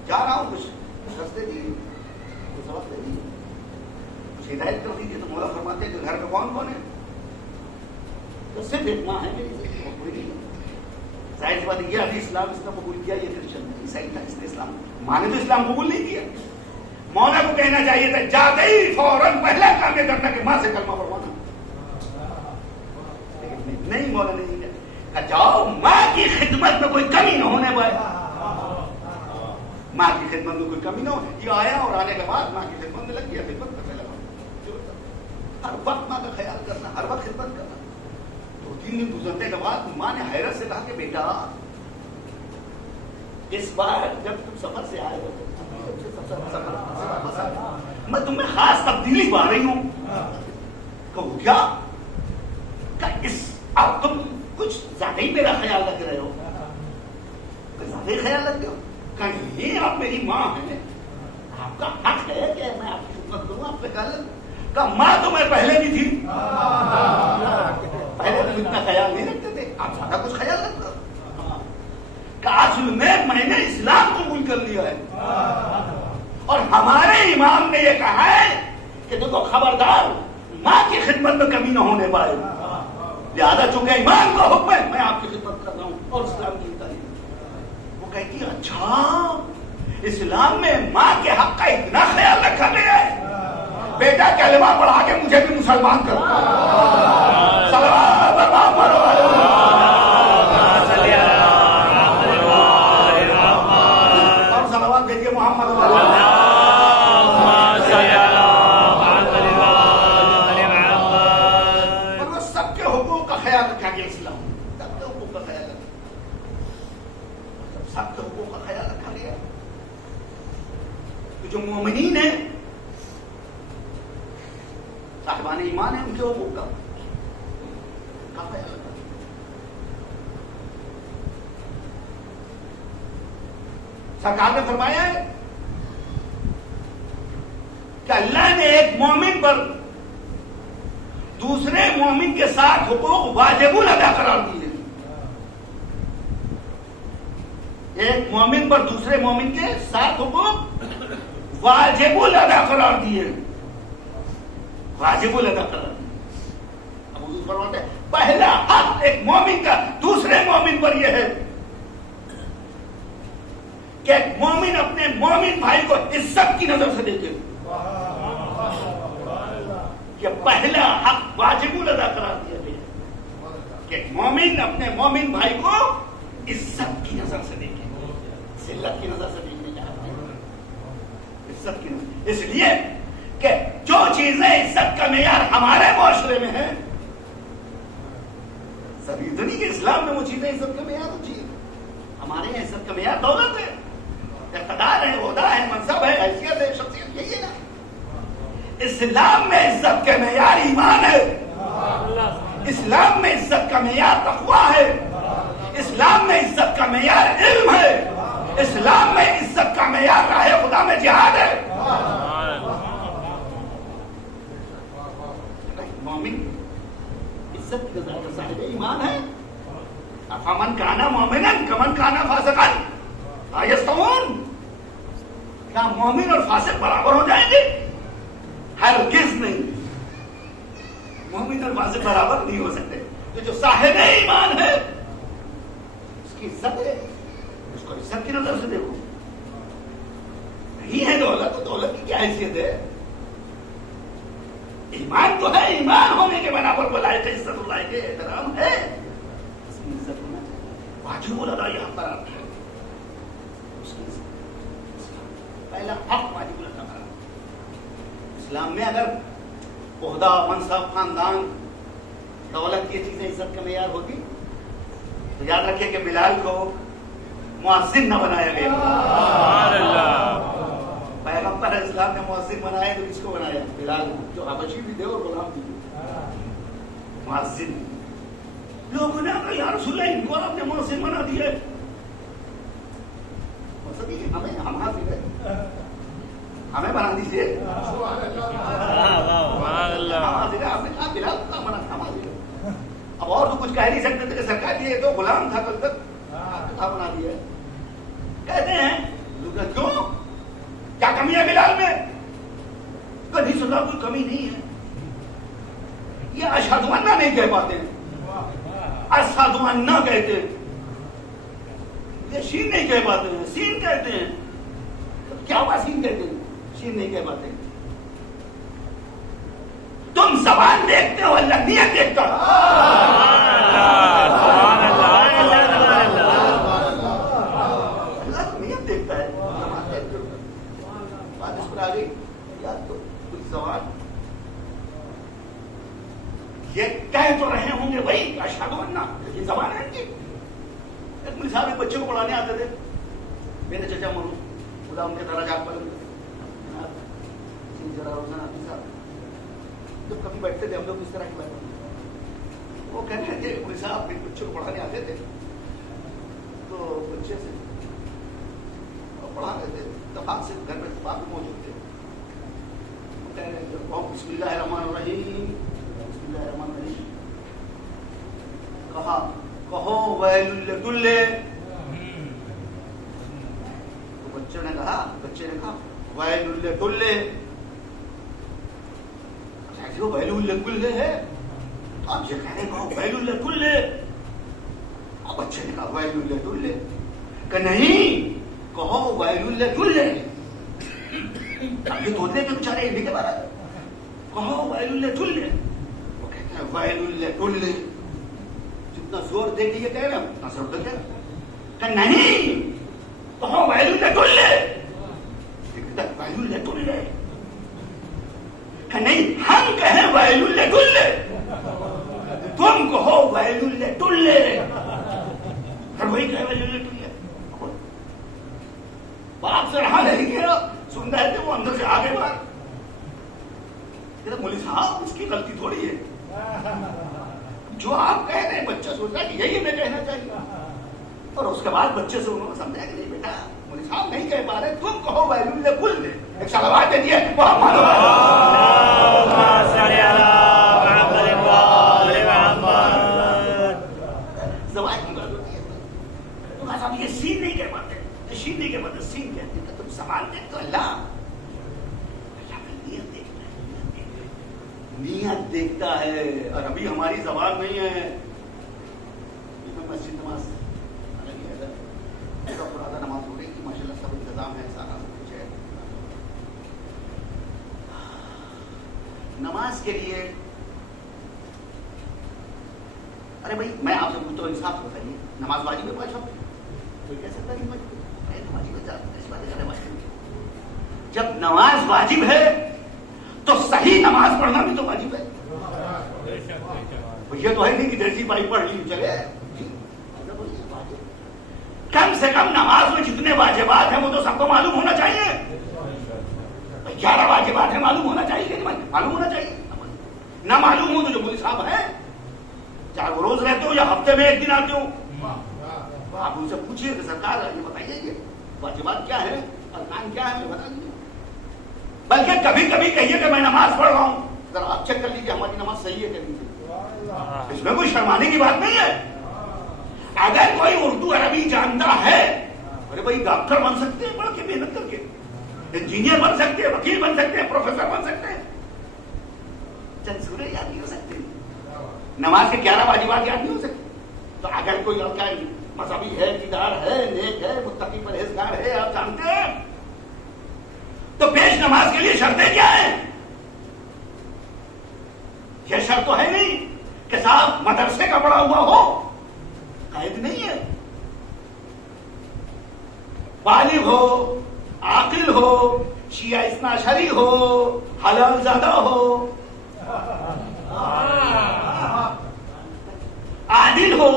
جا رہا ہوں, کچھ رستے دیجیے, کچھ سبق دے دیجیے, کچھ ہدایت کر دیجیے. تو مولا فرماتے ہیں کہ گھر میں کون کون ہے؟ تو صرف ایک ماں ہے میری, کوئی نہیں. ظاہر سی بات یہ ابھی اسلام اس نے قبول کیا, یہ کرسچن عیسائی تھا, اس نے اسلام, ماں نے تو اسلام قبول نہیں کیا. مولا کو کہنا چاہیے تھا جاتے ہی فوراً پہلا کام یہ کرتا کہ ماں سے کلمہ پڑھوانا, لیکن نہیں, مولا نے نہیں کہا جاؤ ماں کی خدمت میں کوئی کمی نہ ہونے پائے. ماں کی خدمت میں کوئی کمی نہ ہو. یہ آیا اور آنے کے بعد ماں کی خدمت میں لگ گیا, خدمت کرنے لگا. ہر وقت ماں کا خیال کرنا, ہر وقت خدمت کرنا. 3 دن گزرنے کے بعد ماں نے حیرت سے کہا کہ بیٹا اس بار جب تم سفر سے آئے ہو میں تمہیں خاص تبدیلی پا رہی ہوں. کہو کیا؟ کہ اب تم کچھ زیادہ ہی میرا خیال رکھ رہے ہو. زیادہ ہی خیال رکھتے ہو. کہیں آپ میری ماں ہیں, آپ کا حق ہے کہ میں آپ کی خدمت کروں. آپ نے کہا ماں تو میں پہلے بھی تھی, پہلے تو اتنا خیال نہیں رکھتے تھے, آپ زیادہ کچھ خیال رکھتے ہو. کہ اصل میں نے اسلام قبول کر لیا ہے اور ہمارے امام نے یہ کہا ہے کہ دیکھو خبردار ماں کی خدمت میں کمی نہ ہونے پائے. لہٰذا چونکہ ایمان کا حکم ہے میں آپ کی خدمت کر رہا ہوں اور اسلام کی تعلیم. وہ کہتی ہے اچھا اسلام میں ماں کے حق کا اتنا خیال رکھا گیا ہے. بیٹا کلمہ پڑھا کے مجھے بھی مسلمان کرو. اور صلوات بھیجیے محمد. اور وہ سب کے حقوق کا خیال رکھا گیا. اسلام سب کے حقوق کا خیال رکھا, سب کے حقوق کا خیال رکھا گیا. تو جو مومنین ہیں صاحبان ایمان ہے ان کے حقوق کا خیال رکھا. سرکار نے فرمایا ہے کہ اللہ نے ایک مومن پر دوسرے مومن کے ساتھ حقوق واجب الادا قرار دیے. ایک مومن پر دوسرے مومن کے ساتھ حقوق واجب الادا قرار دیے, واجب الادا قرار دیے. اب حضور فرماتے ہیں پہلا حق ایک مومن کا دوسرے مومن پر یہ ہے کہ ایک مومن اپنے مومن بھائی کو عزت کی نظر سے دیکھے, کہ پہلا حق واجب الادا قرار دیا گیا کہ ایک مومن اپنے مومن بھائی کو عزت کی نظر سے دیکھے, ذلت کی نظر سے دیکھنے چاہتے ہیں, عزت کی نظر. اس لیے کہ جو چیزیں عزت کا معیار ہمارے معاشرے میں ہیں, سبھی دنیا کے اسلام میں وہ چیزیں عزت کا معیار ہوتی ہے. ہمارے یہاں عزت کا معیار دولت ہے, اقتدار ہے, عہدہ ہے, منصب ہے, حیثیت ہے, شخصیت, یہی ہے نا. اسلام میں عزت کا معیار ایمان ہے, اسلام میں عزت کا معیار تقویٰ ہے, اسلام میں عزت کا معیار علم ہے, اسلام میں عزت کا معیار راہ خدا میں جہاد ہے. مومن عزت کی نظر کا صاحب ایمان ہے. افمن کانا مومنا کمن کانا فاسقا ایستوون, کیا مومن اور فاسق برابر ہو جائیں گے؟ ہرگز نہیں, مومن اور فاسق برابر نہیں ہو سکتے. تو جو صاحب ایمان ہے اس کی عزت ہے, اس کو عزت کی نظر سے دیکھو. نہیں ہے دولت تو دولت کی کیا حیثیت ہے؟ ایمان تو ہے, ایمان ہونے کے بنا پر بلائے کے عزت اللہ کے احترام ہے, اس کی عزت ہونا چاہیے. واجب الادا یہاں پر آتا ہے, اس کی عزت پہلا حق واجب الادا کرنا. اسلام میں اگر عہدہ, منصب, خاندان, دولت یہ چیزیں عزت کا معیار ہوتی تو یاد رکھیے کہ بلال کو مؤذن نہ بنایا گیا. پیغمبر اسلام نے مؤذن بنایا تو کس کو بنایا؟ بلال, جو حبشی بھی تھے اور غلام بھی تھے. مؤذن لوگوں نے کہا یا رسول اللہ ان کو آپ نے مؤذن بنا دیا. مقصد یہ ہمیں ہم حاضر ہیں, ہمیں بنا دیجیے. بلال کا بنا تھا, اب اور تو کچھ کہہ نہیں سکتے تھے کہ سرکار یہ تو غلام تھا کل تک بنا دیا. کہتے ہیں کیوں, کیا کمی ہے بلال میں؟ کبھی سزا کوئی کمی نہیں ہے. یہ اشہد ان نہیں کہہ پاتے, اشہد ان کہتے ہیں, یہ شین نہیں کہہ پاتے ہیں, سین کہتے ہیں. کیا ہوا سین کہتے ہیں, شین نہیں کہہ پاتے. تم زبان دیکھتے ہو, اللہ نیت دیکھتا. اللہ نیت دیکھتا ہے. بات اس پر آ گئی یا تو کچھ زبان یہ کہہ تو رہے ہوں گے بھائی اشہد ان, یہ زبان ہے ان کی. ایک مثال ایک بچے کو پڑھانے آتے تھے, میرے چچا مرو خدا ان کے دراجات پر ذرا روزانہ جب کبھی بیٹھتے تھے ہم لوگ اس طرح کی بات, وہ کہہ رہے تھے کوئی صاحب اپنے بچے کو پڑھانے آتے تھے تو بچے سے پڑھا رہے تھے, اتفاق سے گھر میں اتفاق بھی موجود تھے. وہ کہہ رہے تھے بسم اللہ الرحمن الرحیم, بسم اللہ الرحمن الرحیم کہا, کہو ویل لکل. تو بچے نے کہا ویل لکل. ویل لکل ہے, آپ یہ کہہ رہے کہو ویل لکل. اور بچے نے کہا ویل لکل, کہ نہیں کہو ویل لکل. اب یہ توتے کے بیچارے انہیں کے بارے کہو ویل لکل. وہ کہتے ہیں ویل لکل, جتنا زور دے کے یہ کہہ رہے ہیں اتنا زور دے رہے, کہ نہیں کہو ویل لکل. ویل لکل کہ نہیں, ہم کہیں ویل لکل, تم کہو ویل لکل. پھر وہی کہے ویل لکل. باپ سے رہا نہیں گیا, سن رہے تھے وہ اندر سے آگے بار. مولوی صاحب اس کی غلطی تھوڑی ہے, جو آپ کہہ رہے ہیں بچہ سوچتا ہے کہ یہی ہمیں کہنا چاہیے. اور اس کے بعد بچے سے انہوں نے سمجھا کہ نہیں بیٹا مولوی صاحب نہیں کہہ پا رہے, تم کہو ویل لکل. ایک سلوات دے دیے یہ سین نہیں کہہ پاتے, سین کہتے ہیں. تم زبان دیکھ تو اللہ دیکھتا ہے، عربی ہماری زبان نہیں ہے. مسجد نماز فرادہ نماز ہو رہی تھی، ماشاء اللہ سب انتظام ہے، سارا کچھ ہے. نماز کے لیے ارے بھائی میں آپ سے پوچھتا ہوں، انصاف بتائیے، نماز واجب ہے 5 وقت؟ کوئی کہہ سکتا ہے جب نماز واجب ہے تو صحیح نماز پڑھنا بھی تو واجب ہے. یہ تو ہے نہیں کہ جیسی پائی پڑھ لی چلے. کم سے کم نماز میں جتنے واجبات ہیں وہ تو سب کو معلوم ہونا چاہیے. 11 واجبات ہیں، معلوم ہونا چاہیے کہ معلوم ہونا چاہیے. نہ معلوم ہو تو جو مولوی صاحب ہیں، چاہے وہ روز رہتے ہو یا ہفتے میں 1 دن آتے ہو، آپ ان سے پوچھیے کہ سرکار یہ بتائیے کہ واجبات کیا ہے، ارکان کیا ہے، بتا دیجیے. بلکہ کبھی کبھی کہیے کہ میں نماز پڑھ رہا ہوں، ذرا آپ چیک کر لیجیے ہماری نماز صحیح ہے کہ نہیں. اس میں کوئی شرمانے کی بات نہیں ہے. اگر کوئی اردو عربی جانتا ہے، ارے بھائی ڈاکٹر بن سکتے ہیں پڑھ کے محنت کر کے، انجینئر بن سکتے ہیں، وکیل بن سکتے ہیں، پروفیسر بن سکتے ہیں، چند سورے یاد نہیں ہو سکتے، نماز کے 11 واجبات یاد نہیں ہو سکتے. تو اگر کوئی لڑکا مذہبی ہے، دیدار ہے، نیک ہے، متقی پرہیزگار ہے، آپ جانتے ہیں، تو پیش نماز کے لیے شرطیں کیا ہیں؟ یہ شرط تو ہے نہیں کہ صاحب مدرسے کا پڑھا ہوا ہو، قید نہیں ہے. بالغ ہو، عاقل ہو، شیعہ اثنا عشری ہو، حلال زادہ ہو، عادل ہو،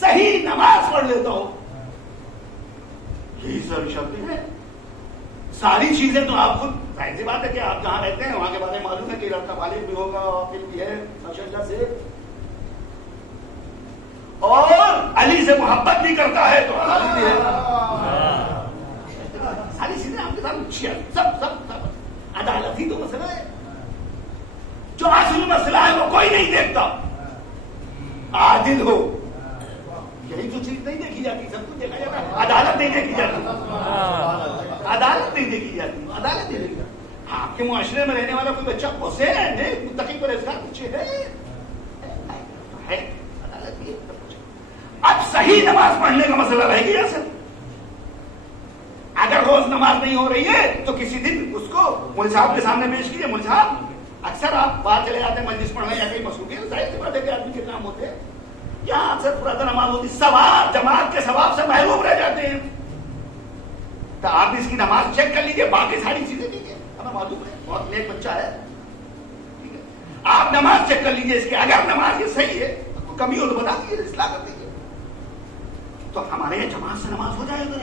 صحیح نماز پڑھ لیتا ہو، یہی ساری شرطیں ہیں. ساری چیزیں تو آپ خود ظاہر سی بات ہے کہ آپ جہاں رہتے ہیں وہاں کے بارے میں معلوم ہے کہ لڑکا بالغ بھی ہوگا، عاقل بھی ہے ماشاءاللہ سے، اور علی سے محبت بھی کرتا ہے تو علی بھی ہے. ساری چیزیں آپ کے ساتھ سب عدالت ہی تو مسئلہ ہے. جو اصل مسئلہ ہے وہ کوئی نہیں دیکھتا. عادل ہو، یہی جو چیز نہیں دیکھی جاتی، سب کچھ دیکھا جاتا ہے، عدالت نہیں دیکھی جاتی. عدالت نہیں دیکھی جاتی، عدالت نہیں دیکھی جاتی. آپ کے معاشرے میں رہنے والا کوئی بچہ حسین ہے، متقی پرہیزگار کچھ ہے، عدالت بھی. اب صحیح نماز پڑھنے کا مسئلہ رہ گیا سر. اگر روز نماز نہیں ہو رہی ہے تو کسی دن اس کو مولوی صاحب کے سامنے پیش کیجیے. مولوی صاحب اکثر آپ باہر چلے جاتے ہیں مجلس پڑھنے یا کہیں مصروفیت، ظاہر سی بات ہے کہ آدمی کے کام ہوتے ہیں، یہاں اکثر فرادہ نماز ہوتی، ثواب جماعت کے ثواب سے محروم رہ جاتے ہیں. تو آپ اس کی نماز چیک کر لیجیے، باقی ساری چیزیں دیکھیے، ہمیں معلوم ہے بہت نیک بچہ ہے، ٹھیک ہے. آپ نماز چیک کر لیجیے اس کی، اگر نماز یہ صحیح ہے تو کمی ہو تو بتا دیجیے، اصلاح کر دیجیے. تو ہمارے یہاں جماعت سے نماز ہو جائے گا.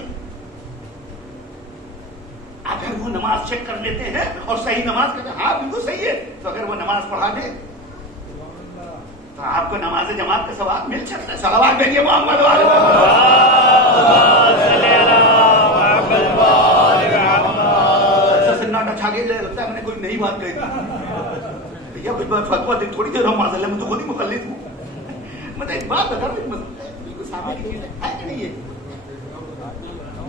اگر وہ نماز چیک کر لیتے ہیں اور صحیح نماز کہتے ہیں ہاں بالکل صحیح ہے، تو اگر وہ نماز پڑھا دے تو آپ کو نماز جماعت کا ثواب مل سکتا ہے. صلوات بھیجیے محمد والے سناٹا چھا گیا، لگتا ہے میں نے کوئی نئی بات کہی بھیا. کچھ بات فتوا دے تھوڑی دیر ہوں معذ اللہ، میں تو خود ہی مقلد ہوں. میں تو ایک بات بتا رہا ہوں، بالکل سامنے کی چیز ہے کہ نہیں ہے.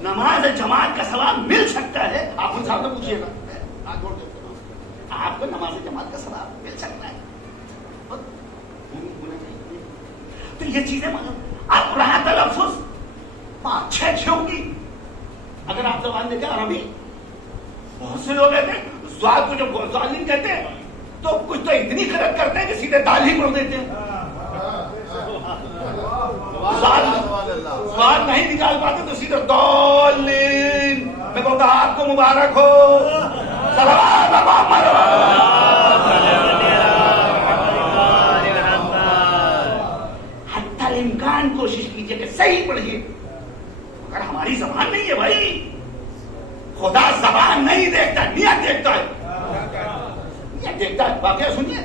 نماز جماعت کا ثواب مل سکتا ہے. آپ ان صاحب سے پوچھیے گا، آپ کو نماز جماعت کا ثواب مل سکتا ہے. تو یہ چیزیں آپ رہا تلفظ اچھے ہوگی. اگر آپ زبان دیکھیں عربی، بہت سے لوگ کہتے ہیں زوال کو جب ظالم کہتے ہیں تو کچھ تو اتنی خرد کرتے ہیں کہ سیدھے دال ہی پڑھ دیتے ہیں. سوال نہیں نکال پاتے تو سیدھے دالین. میں کہوں گا آپ کو مبارک ہو. صلوات محمد. حتی الامکان کوشش کیجئے کہ صحیح پڑھیے. اگر ہماری زبان نہیں ہے بھائی، خدا زبان نہیں دیکھتا، نیت دیکھتا ہے. نیت دیکھتا ہے. واقعہ سنیے،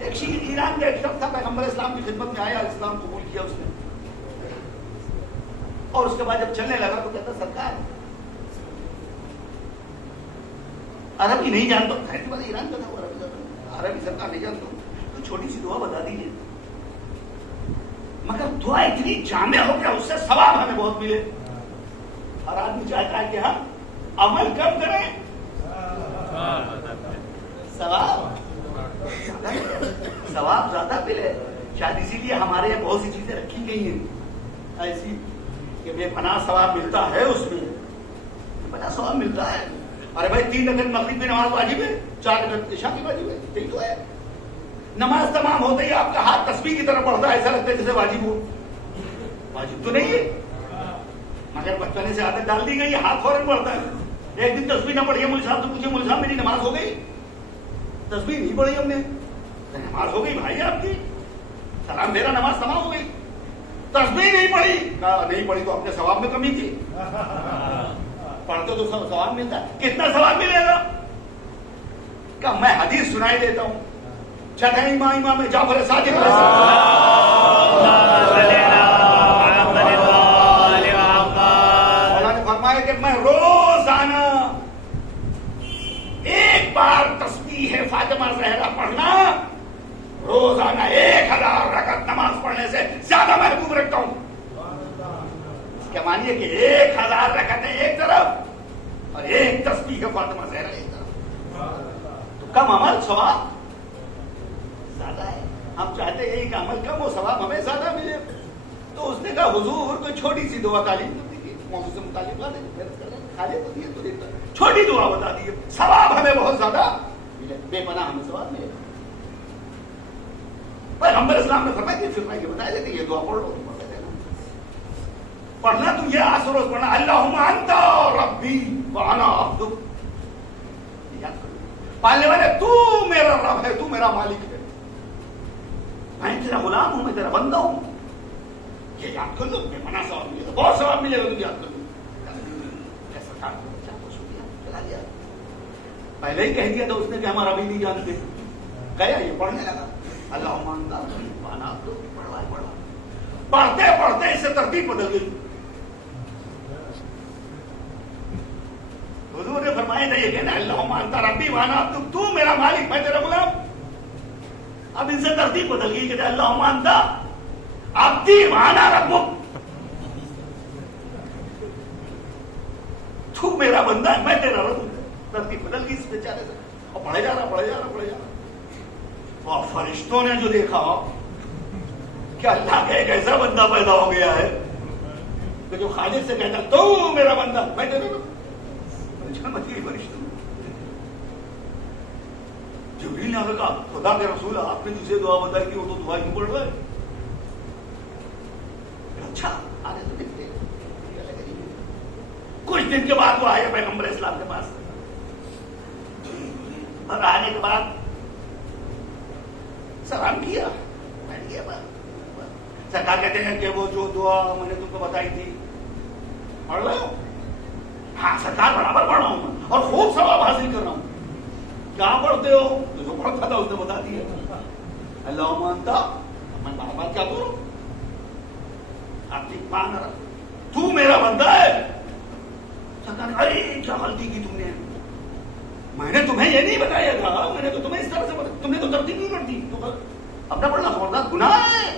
ایک شیعہ ایران کا ایک شخص تھا، پیغمبر اسلام کی خدمت میں آیا، اسلام قبول کیا اس نے، اور اس کے بعد جب چلنے لگا تو کہتا سرکار عربی نہیں جانتا. ایران کا تھا وہ، عربی سرکار نہیں جانتا، تو چھوٹی سی دعا بتا دیجیے، مگر دعا اتنی جامع ہو کہ اس سے ثواب ہمیں بہت ملے. اور آدمی چاہتا ہے کہ ہم عمل کم کریں، ثواب پتہ ہے ثواب زیادہ ملے. شاید اسی لیے ہمارے یہاں بہت سی چیزیں رکھی گئی ہیں ایسی کہ بے پناہ ثواب ملتا ہے. اس میں بے پناہ ثواب ملتا ہے. ارے بھائی 3 رکعت مغرب کی نماز واجب ہے, 4 رکعت عشاء کی واجب ہے, یہی تو ہے. نماز تمام ہوتے ہی آپ کا ہاتھ تسبیح کی طرف بڑھتا ہے, ایسا لگتا ہے جیسے واجب ہو. واجب تو نہیں ہے مگر بچپنے سے عادت ڈال دی گئی, ہاتھ فوراً بڑھتا ہے. ایک دن تسبیح نہ پڑھی, مولوی صاحب سے پوچھے مولوی صاحب میری نماز ہو گئی؟ تسبیح نہیں پڑھی ہم نے. نماز ہو گئی بھائی آپ کی, سلام میرا نماز تمام ہو گئی. تسبیح نہیں پڑھی, نہیں پڑھی تو اپنے ثواب میں کمی کی. پڑھتے تو ثواب ملتا ہے. کتنا ثواب ملے گا؟ کہ میں حدیث سنائی دیتا ہوں. چھٹے امام جعفر صادق نے فرمایا کہ میں روزانہ ایک بار تسبیح فاطمہ زہرا پڑھنا روزانہ 1000 رکعت نماز پڑھنے سے زیادہ محبوب رکھتا ہوں. کیا مانیے کہ 1000 رکعتیں ایک طرف اور ایک تسبیح فاطمہ زہرا ایک طرف, تو کم عمل ثواب زیادہ ہے. ہم چاہتے ہیں کہ عمل کم ہو ثواب ہمیں زیادہ ملے. تو اس نے کہا حضور کوئی چھوٹی سی دعا تعلیم کر دیجیے, موضوع سے متعلق کھالے تو دیے تو دیتا, چھوٹی دعا بتا دیجیے, ثواب ہمیں بہت زیادہ ملے, بے پناہ ہمیں ثواب ملے. پیغمبر اسلام نے فرمایا کہ فرمایا کہ بتایا جاتا کہ یہ دعا پڑھ لو, پڑھنا تم یہ آس روز پڑھنا اللہم انت ربی وانا عبدک. پالنے والے تو میرا رب ہے, تو میرا مالک ہے, میں تیرا غلام ہوں, میں تیرا بندہ ہوں. یہ یاد کر لو, بے پناہ ثواب ملے گا, بہت ثواب ملے گا. تم یاد کر لو. چلا دیا, پہلے ہی کہہ دیا تھا اس نے کہ ہم عربی نہیں جانتے. گیا یہ پڑھنے لگا اللہم انت ربی وانا عبدک. پڑھا پڑھتے پڑھتے اس سے ترتیب بدل گئی. حضور نے فرمایا تھا یہ کہنا اللہم انت ربی وانا عبدک, تو میرا مالک میں تیرا غلام. اب ان سے ترتیب بدل گئی کہ اللہم انت عبدی وانا ربک, تو میرا بندہ ہے میں تیرا رب ہوں. ترتیب بدل گئی اس بیچارے سے, اور پڑھے جا رہا. اور فرشتوں نے جو دیکھا کہ اللہ کا ایک ایسا بندہ پیدا ہو گیا ہے کہ جو خالق سے کہتا تو میرا بندہ میں تیرا رب. جبریل نے کہا خدا کے رسول آپ نے جسے دعا بتائی تھی وہ تو دعا کیوں پڑھ رہا ہے؟ اچھا آنے تو دیکھتے. کچھ دن کے بعد وہ آیا پیغمبر اسلام کے پاس, اور آنے کے بعد سلام کیا, بیٹھ گیا. سرکار کہتے ہیں کہ وہ جو دعا میں نے تم کو بتائی تھی پڑھ رہے ہو؟ ہاں سرکار برابر پڑھ رہا ہوں اور خوب ثواب حاصل کر رہا ہوں. کیا پڑھتے ہو؟ تو جو پڑھتا تھا اس نے بتا دیا. اللہم انت, میں بار بار کیا کروں؟ تو میرا بندہ ہے. سرکار ارے کیا غلطی کی تم نے, میں نے تمہیں یہ نہیں بتایا تھا, میں نے تو تمہیں اس طرح سے بتایا, تم نے تو ترتیب نہیں کرتی. تو اپنا پڑھنا خبردار گناہ ہے.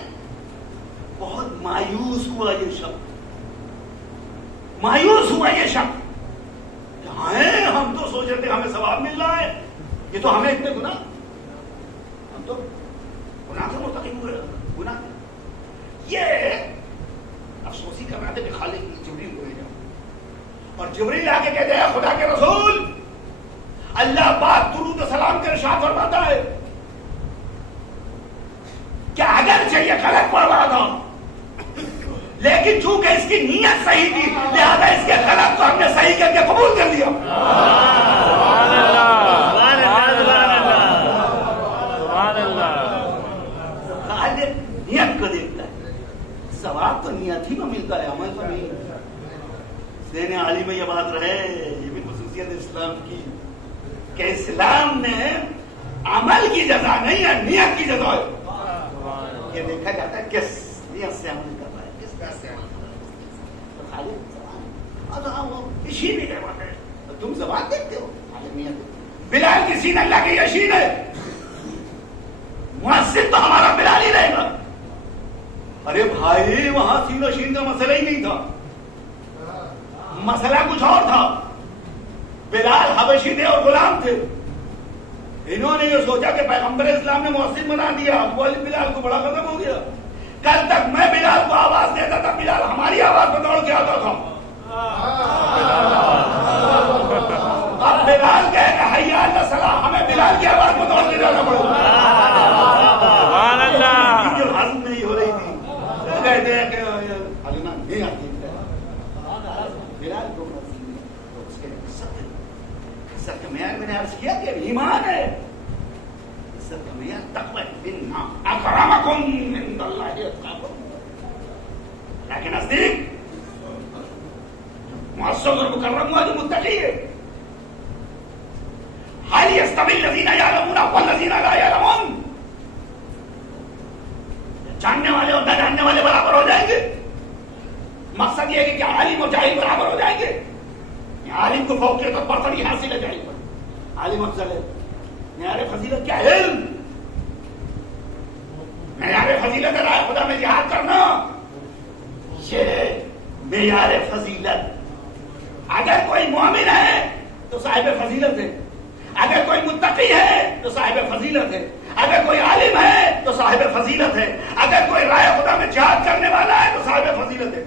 بہت مایوس ہوا یہ شخص, مایوس ہوا یہ شخص. ہم تو سوچ رہے تھے ہمیں ثواب مل رہا ہے, یہ تو ہمیں اتنے گناہ, ہم تو گناہ سے مرتکب ہوئے. گناہ یہ افسوسی کر رہے تھے کہ خالق جبریل کو بھیجا, اور جبریل آ کے کہتے ہیں خدا کے رسول اللہ پاک درود و سلام کے ارشاد فرماتا ہے کہ اگرچہ یہ غلط پڑھ رہا تھا لیکن چونکہ اس کی نیت صحیح تھی لہذا اس کے غلط کو ہم نے صحیح کر کے قبول کر لیا. نیت کو دیکھتا ہے, ثواب تو نیت ہی میں ملتا ہے, عمل تو نہیں. سین عالی میں یہ بات رہے, یہ بھی خصوصیت اسلام کی کہ اسلام نے عمل کی جزا نہیں ہے, نیت کی جزا ہے. یہ دیکھا جاتا ہے کس نیت سے عمل کر رہا ہے, کس نیت سے عمل کر رہا ہے. اسی بھی کہتے ہیں تم زبان دیکھتے ہو, بلال کی سین اللہ کی یشین ہے, مؤذن تو ہمارا بلال ہی رہے گا. ارے بھائی وہاں سین و شین کا مسئلہ ہی نہیں تھا, مسئلہ کچھ اور تھا. بلال حبشی تھے اور غلام تھے. انہوں نے یہ سوچا کہ پیغمبر اسلام نے مؤذن بنا دیا، ابو علی بلال کو بڑا ختم ہو گیا. کل تک میں بلال کو آواز دیتا تھا، بلال ہماری آواز پہ دوڑ کے آتا تھا. اب بلال کہے کہ حی علی الصلاۃ، ہمیں بلال کی آواز پہ دوڑ کے جانا پڑے گا. سبحان اللہ. جو ہضم نہیں ہو رہی تھی کہتے ہیں کہ علنا نہیں آتی. بلال کو اس کے عزت کا معیار میں نے عرض کیا کہ ایمان ہے، عزت کا معیار تقوی ہے. ان اکرمکم عند اللہ اتقاکم. اللہ کے نزدیک معزز اور مکرم ہوا جو متقی ہے. حال یستوی الذین یعلمون والذین لا یعلمون. جاننے والے اور نہ جاننے والے برابر ہو جائیں گے. مقصد یہ ہے کہ کیا عالم و جاہل برابر ہو جائیں گے؟ عالم کو فوقیت اور برتری حاصل ہے، جاہل پر عالم افضل ہے. معیار فضیلت کیا ہے؟ علم. معیار فضیلت ہے راہ خدا میں جہاد کرنا. یہ معیار فضیلت. اگر کوئی مومن ہے تو صاحب فضیلت ہے، اگر کوئی متقی ہے تو صاحب فضیلت ہے، اگر کوئی عالم ہے تو صاحب فضیلت ہے، اگر کوئی راہ خدا میں جہاد کرنے والا ہے تو صاحب فضیلت ہے.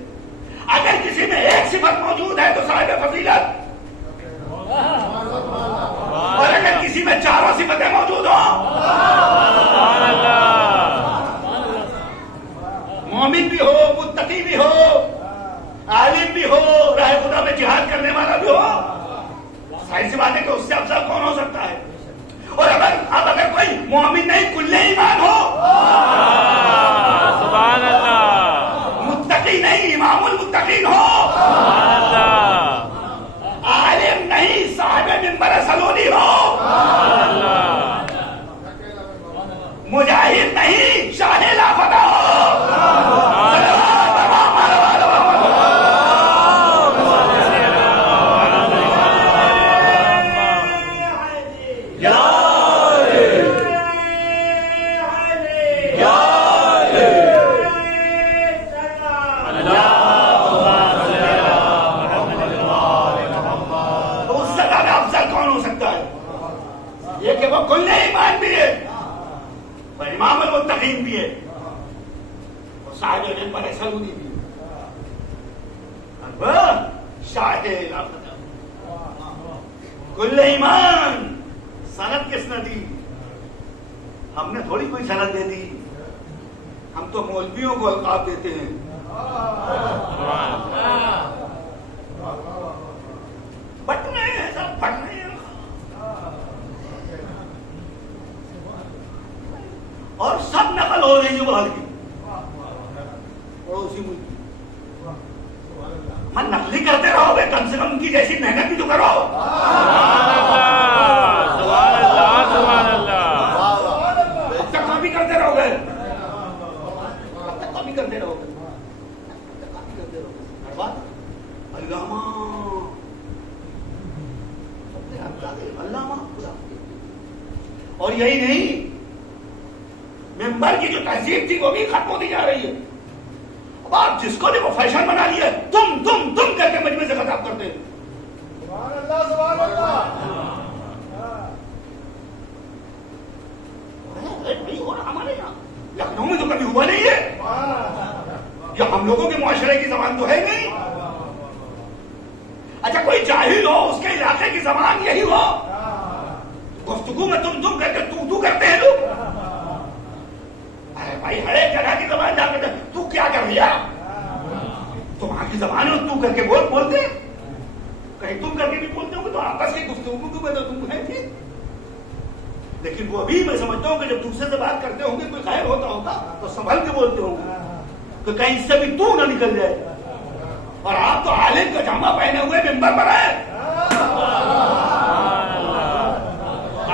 اگر کسی میں ایک صفت موجود ہے تو صاحب فضیلت، اور اگر کسی میں چاروں صفتیں موجود ہوں، مومن بھی ہو، متقی بھی ہو، عالم بھی ہو، راہ خدا میں جہاد کرنے والا بھی ہو، ظاہر سی بات ہے کہ اس سے افضل کون ہو سکتا ہے؟ اور اگر کوئی مومن نہیں کلے ایمان ہو، سبحان اللہ، متقی نہیں امام المتقین ہو، سبحان اللہ، عالم نہیں صاحب منبر سلونی ہو، سبحان اللہ، مجاہد نہیں شاہ لافتہ ہو. کل ایمان بھی ہے اور امام المتقین بھی ہے اور صاحب منبر سلونی بھی ہے اور شاہد لافتہ. کل ایمان. سند کس نے دی؟ ہم نے تھوڑی کوئی سند دے دی، ہم تو مولویوں کو القاب دیتے ہیں. بٹنے ہیں سب، بٹنے ہیں اور سب نقل ہو رہی ہے باہر کی پڑوسی ملک کی. من نقلی کرتے رہو گے، کم سے کم ان کی جیسی محنت بھی تو کرو. سبحان اللہ، سبحان اللہ. اب تک کاپی کرتے رہو گے، اب تک کاپی کرتے رہو گے، علامہ علامہ. اور یہی نہیں، ممبر کی جو تہذیب تھی وہ بھی ختم ہوتی جا رہی ہے. اب آپ جس کو دیکھو فیشن بنا لیا، تم کر کے مجمع سے خطاب کرتے ہیں. سبحان اللہ، سبحان اللہ. نہیں ہو رہا ہمارے یہاں، لکھنؤ میں تو کبھی ہوا نہیں ہے. یہ ہم لوگوں کے معاشرے کی زبان تو ہے نہیں. اچھا کوئی جاہل ہو، اس کے علاقے کی زبان یہی ہو، گفتگو میں تم کر کے تو کرتے ہیں لوگ. بھائی ہر ایک جگہ کی زبان جا کر تو کیا کر رہا، تو وہاں کی زبان ہے تو کر کے بولتے، کہیں تم کر کے بھی بولتے ہوں گے تو آپس کی گفتگو میں تو تم ہے تھے. لیکن وہ ابھی میں سمجھتا ہوں کہ جب دوسرے سے بات کرتے ہوں گے کوئی غائب ہوتا ہوگا تو سنبھل کے بولتے ہوں گے کہ کہیں اس سے بھی تو نہ نکل جائے. اور آپ تو عالم کا جامع پہنے ہوئے ممبر پر ہیں.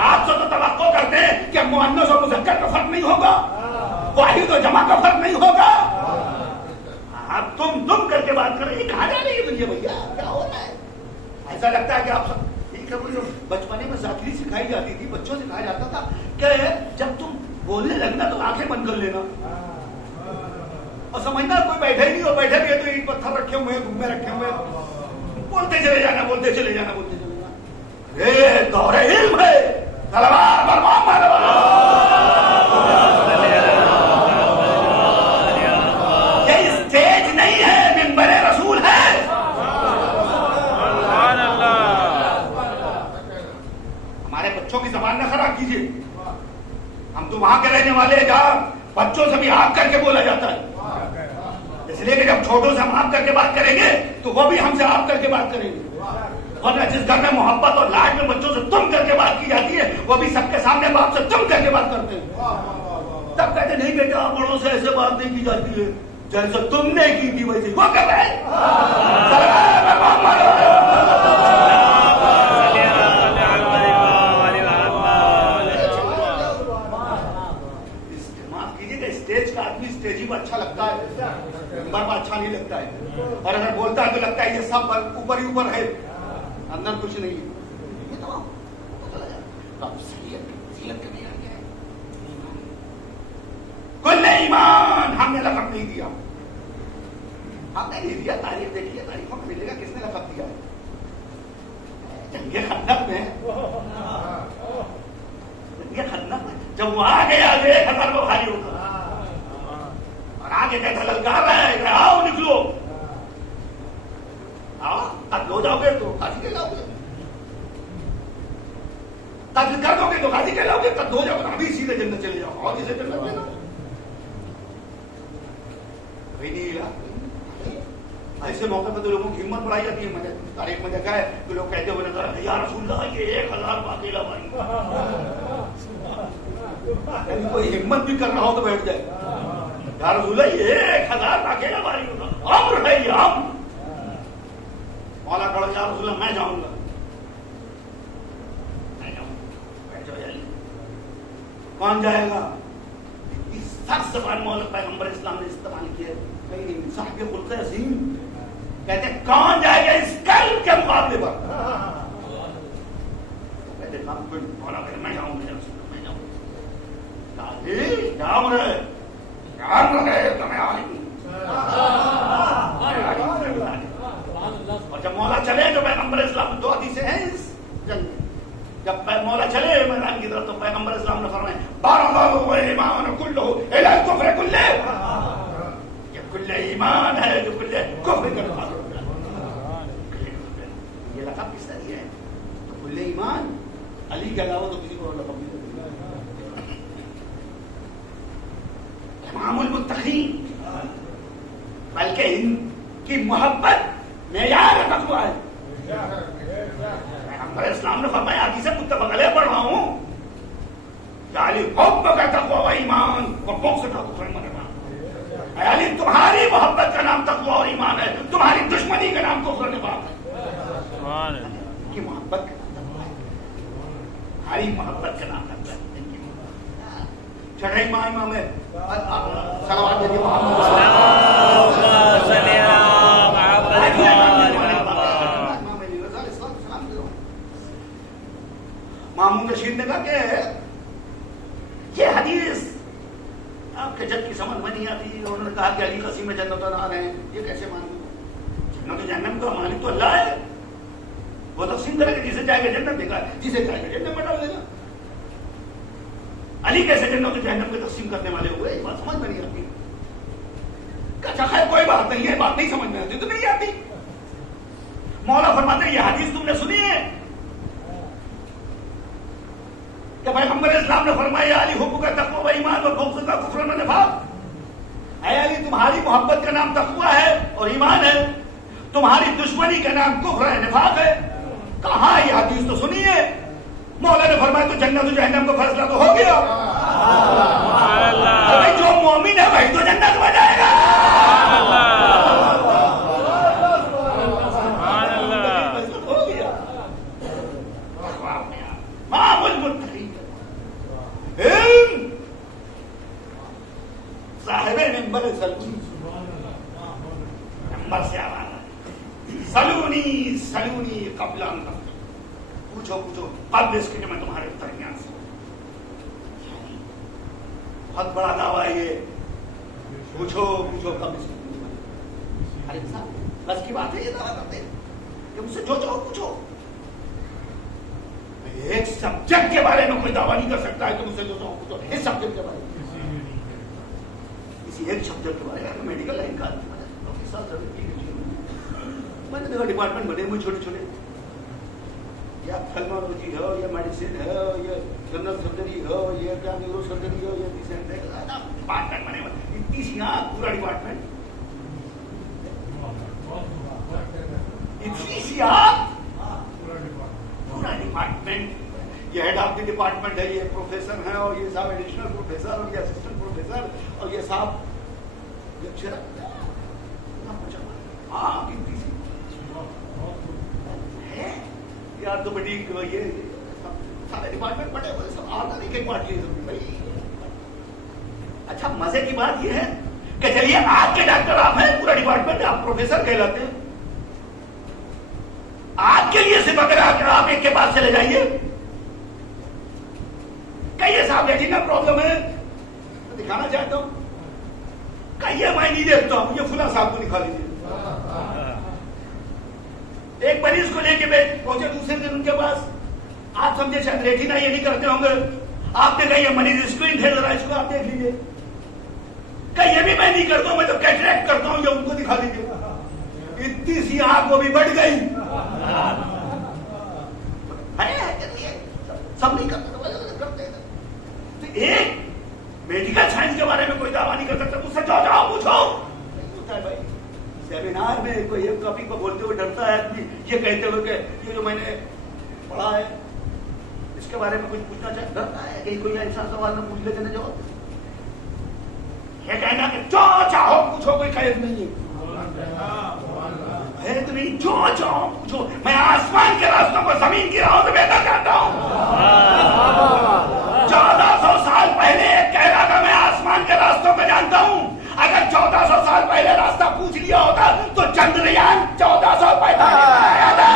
آپ سے تو توقع کرتے ہیں کہ مؤنث اور مذکر کا فرق نہیں ہوگا، واحد و جمع کا فرق نہیں ہوگا. آپ تم کر کے بات کر رہے ہیں. کہاں جا رہی ہے دنیا بھیا؟ کیا ہو رہا ہے؟ ایسا لگتا ہے کہ آپ بچپنے میں ذاکری سکھائی جاتی تھی، بچوں سے کہا جاتا تھا کہ جب تم بولنے لگنا تو آنکھیں بند کر لینا اور سمجھنا کوئی بیٹھے ہی نہیں، اور بیٹھے بھی تو اینٹ پتھر رکھے ہوئے ہیں، گھومے رکھے ہوئے ہیں، بولتے چلے جانا، بولتے چلے جانا، بولتے چلے جانا. یہ دور علم ہے، صلوات بر محمد یہ اسٹیج نہیں ہے، منبر رسول ہے. سبحان اللہ. ہمارے بچوں کی زبان نہ خراب کیجیے. ہم تو وہاں کے رہنے والے ہیں جہاں بچوں سے بھی آپ کر کے بولا جاتا ہے. اس لیے کہ جب چھوٹوں سے ہم آپ کر کے بات کریں گے تو وہ بھی ہم سے آپ کر کے بات کریں گے. ورنہ جس گھر میں محبت اور لاڈ میں بچوں سے تم کر کے بات کی جاتی ہے وہ بھی سب کے سامنے باپ سے تم کر کے بات کرتے ہیں. تب کہتے نہیں بیٹا بڑوں سے ایسے بات نہیں کی جاتی ہے، جیسے تم نے کی تھی ویسے وہ کر رہے ہیں. معاف کیجیے کہ اسٹیج کا آدمی اسٹیج ہی پر اچھا لگتا ہے، منبر پر اچھا نہیں لگتا ہے. اور اگر بولتا ہے تو لگتا ہے یہ سب اوپر ہی اوپر ہے، اندر کچھ نہیں ہے. کل ایمان ہم نے لقب نہیں دیا، ہم نے نہیں دیا. تاریخ دیکھیے، تاریخوں میں ملے گا کس نے لقب دیا ہے. جنگ خندق میں جب وہ آ گیا 1000 کو خالی ہوتا اور آگے کہتا للکار رہا ہے کہ آؤ نکلو، آؤ قتل ہو جاؤ گے تو قاضی کہلاؤ گے، قتل کر دو گے تو قاضی کہلاؤ گے، قتل ہو جاؤ گے ابھی سیدھے جنت چلے جاؤ. اور کسے جنت دینا ایسے موقع پہ تو لوگوں کی ہمت بڑھائی جاتی ہے. میں نے تاریخ میں دیکھا ہے کہ لوگ کہتے ہوئے نظر یا رسول اللہ یہ 1000 اکیلا بھائی. کوئی ہمت بھی کر رہا ہو تو بیٹھ جائے. یا رسول اللہ یہ 1000 اکیلا بھائی ہوگا، امر ہے یہ امر. مولا کھڑا یا رسول اللہ میں جاؤں گا. کون جائے گا؟ اس سخت زبان مولا پیغمبر اسلام نے استعمال کیا. صاحب خلق عظیم کہتے ہیں کون جائے گا اس قلب کے مقابلے پر. کہتے ہیں مولا کہ میں جاؤں گا، میں جاؤں گا. جاؤ رہے جان رہے تو میں عالم. اور جب مولا چلے تو پیغمبر اسلام 2 حدیثیں ہیں اس جنگ میں. جب مولا چلے میدان کی طرف تو پیغمبر اسلام نے فرمایا بارہ ایمان کلہ الی الکفر کلہ. یہ کل ایمان ہے جو کل کفر کا مقابلہ. یہ لقب کس طرح ہے؟ تو کل ایمان علی کے علاوہ تو کسی کو لقب نہیں دیتا. امام المتقین، بلکہ ان کی محبت معیار تقویٰ ہے. پیغمبر اسلام نے فرمایا حدیث متفق علیہ پڑھ رہا ہوں کہ علی حب کا تقویٰ و ایمان و بغض کا کفر و نفاق. اے علی تمہاری محبت کا نام تقویٰ اور ایمان ہے، تمہاری دشمنی کا نام کفر و نفاق ہے. سبحان اللہ. کی محبت کا نام تقویٰ ہے، ہماری محبت کا نام تقویٰ ہے. چڑھائی ماں امام ہے صلوات دیجیے مامون رشید نے کہا کہ یہ حدیث آپ کے جد کی سمجھ میں نہیں آتی. انہوں نے کہا کہ علی قسیم میں جنت و نار ہیں، یہ کیسے مانوں؟ جنت و جہنم کا مالک تو اللہ ہے، وہ تقسیم کرے گا، جسے چاہے گا جنت دے گا، جسے چاہے گا جہنم میں ڈال دے گا. علی کیسے جنت و جہنم کو تقسیم کرنے والے ہوئے؟ یہ بات سمجھ میں نہیں آتی. اچھا خیر کوئی بات نہیں ہے، بات نہیں سمجھ میں آتی تو نہیں آتی. مولا فرماتے ہیں یہ حدیث تم نے سنی ہے کہ پیغمبر اسلام نے فرمایا علی حب کا تقویٰ و ایمان و بغض کا کفر و نفاق. اے علی تمہاری محبت کا نام تقویٰ ہے اور ایمان ہے، تمہاری دشمنی کا نام کفر ہے نفاق ہے. کہاں یہ حدیث تو سنی ہے. مولا نے فرمایا تو جنت و جہنم کا فیصلہ تو ہو گیا. جو مومن ہے وہی تو جنت میں جائے گا. ہو گیا. صاحب منبر نمبر سے آواز سلونی سلونی قبل ان تفضل. پوچھو پوچھو قبل اس کے کہ میں تمہارے درمیان سے. بہت بڑا دعویٰ ہے یہ. پوچھو پوچھو قبل اس کے. ارے صاحب بس کی بات ہے یہ دعویٰ کرتے ہیں کہ مجھ سے جو چاہو پوچھو. ایک سبجیکٹ کے بارے میں کوئی دعویٰ نہیں کر سکتا ہے کہ مجھ سے جو پوچھو اس سبجیکٹ کے بارے میں، کسی ایک سبجیکٹ کے بارے میں میڈیکل لائن کا میں نے دیکھا ڈپارٹمنٹ بنے ہوئے چھوٹے چھوٹے، یا تھرمالوجی ہو، یا میڈیسن ہے، یا جنرل سرجری ہو، یا کیا نیورو سرجری ہو، یا ڈپارٹمنٹ بنے ہوئے اتنی سی پورا ڈپارٹمنٹ، اتنی سی پورا ڈپارٹمنٹ، یہ ہیڈ آف دی ڈپارٹمنٹ ہے، یہ پروفیسر ہیں، اور یہ صاحب ایڈیشنل پروفیسر، اور یہ اسسٹنٹ پروفیسر، اور یہ صاحب لیکچرر، ہاں اتنی سی یار تو بڑی یہ سارے ڈپارٹمنٹ بڑے ہوئے سب آرگن ایک ایک پارٹی ہے. اچھا مزے کی بات یہ ہے کہ چلیے آپ کے ڈاکٹر آپ ہیں، پورا ڈپارٹمنٹ آپ پروفیسر کہلاتے ہیں، آپ کے لیے صرف اگر آپ ایک کے پاس چلے جائیے کہیے صاحب لیٹرین کا پرابلم ہے دکھانا چاہتا ہوں، کہیے میں نہیں دیکھتا ہوں، یہ فلاں صاحب کو دکھا لیجیے. ایک مریض کو لے کے پہنچے دوسرے دن ان کے پاس، آپ سمجھے شاید ریٹینا یہ نہیں کرتے ہوں گے، آپ نے کہا یہ مریض اسکرین ہے ذرا اس کو آپ دیکھ لیجیے، کہ یہ بھی میں نہیں کرتا ہوں، میں تو کیٹریکٹ کرتا ہوں، یہ ان کو دکھا دیجیے. اتنی سی آنکھ وہ بھی بڑھ گئی، سب نہیں کرتے. تو ایک میڈیکل سائنس کے بارے میں کوئی دعویٰ نہیں کر سکتا، مجھ سے جاؤ پوچھو. نہیں ہوتا ہے بھائی، سیمینار میں کوئی ایک ٹاپک کو بولتے ہوئے ڈرتا ہے آدمی، یہ کہتے ہوئے کہ یہ جو میں نے پڑھا ہے اس کے بارے میں کچھ پوچھنا چاہتا، ڈرتا ہے کہ کوئی ایسا سوال نہ پوچھ لیتے نا جواب. یہ کہنا کہ جو چاہو پوچھو کوئی قید نہیں ہے تو نہیں، جو چاہو پوچھو. میں آسمان کے راستوں کو زمین کی راہوں سے بہتر کرتا ہوں. 1400 سال پہلے ایک کہہ رہا تھا میں آسمان کے راستوں کو جانتا ہوں. اگر 1400 سال پہلے راستہ پوچھ لیا ہوتا تو چندریان 1400 پیدا آیا تھا.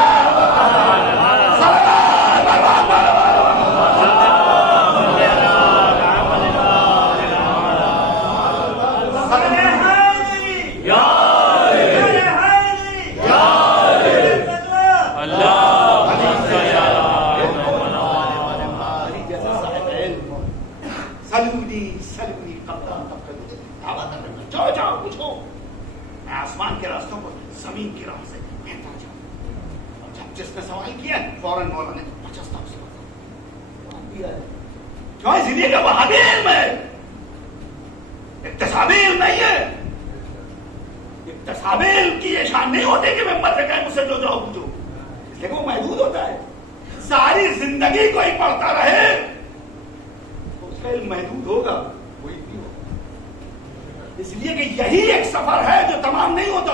آسمان کے راستوں کو زمین کی راہ سے بہتر جاؤ. جب جس نے سوال کیا فوراً مولا نے پچستا دیا ہے. کیوں؟ اس لیے کہ وہابی علم ہے، اکتسابی علم نہیں ہے. اکتسابی علم کی یہ شان نہیں ہوتی کہ ممبر سے کہیں مجھ سے جو جاؤ پوچھو، اس لیے کہ وہ محدود ہوتا ہے. ساری زندگی کوئی پڑھتا رہے تو اس کا علم محدود ہوگا، وہی نہیں ہوگا. اس لیے کہ یہی ایک سفر ہے جو تمام نہیں ہوتا.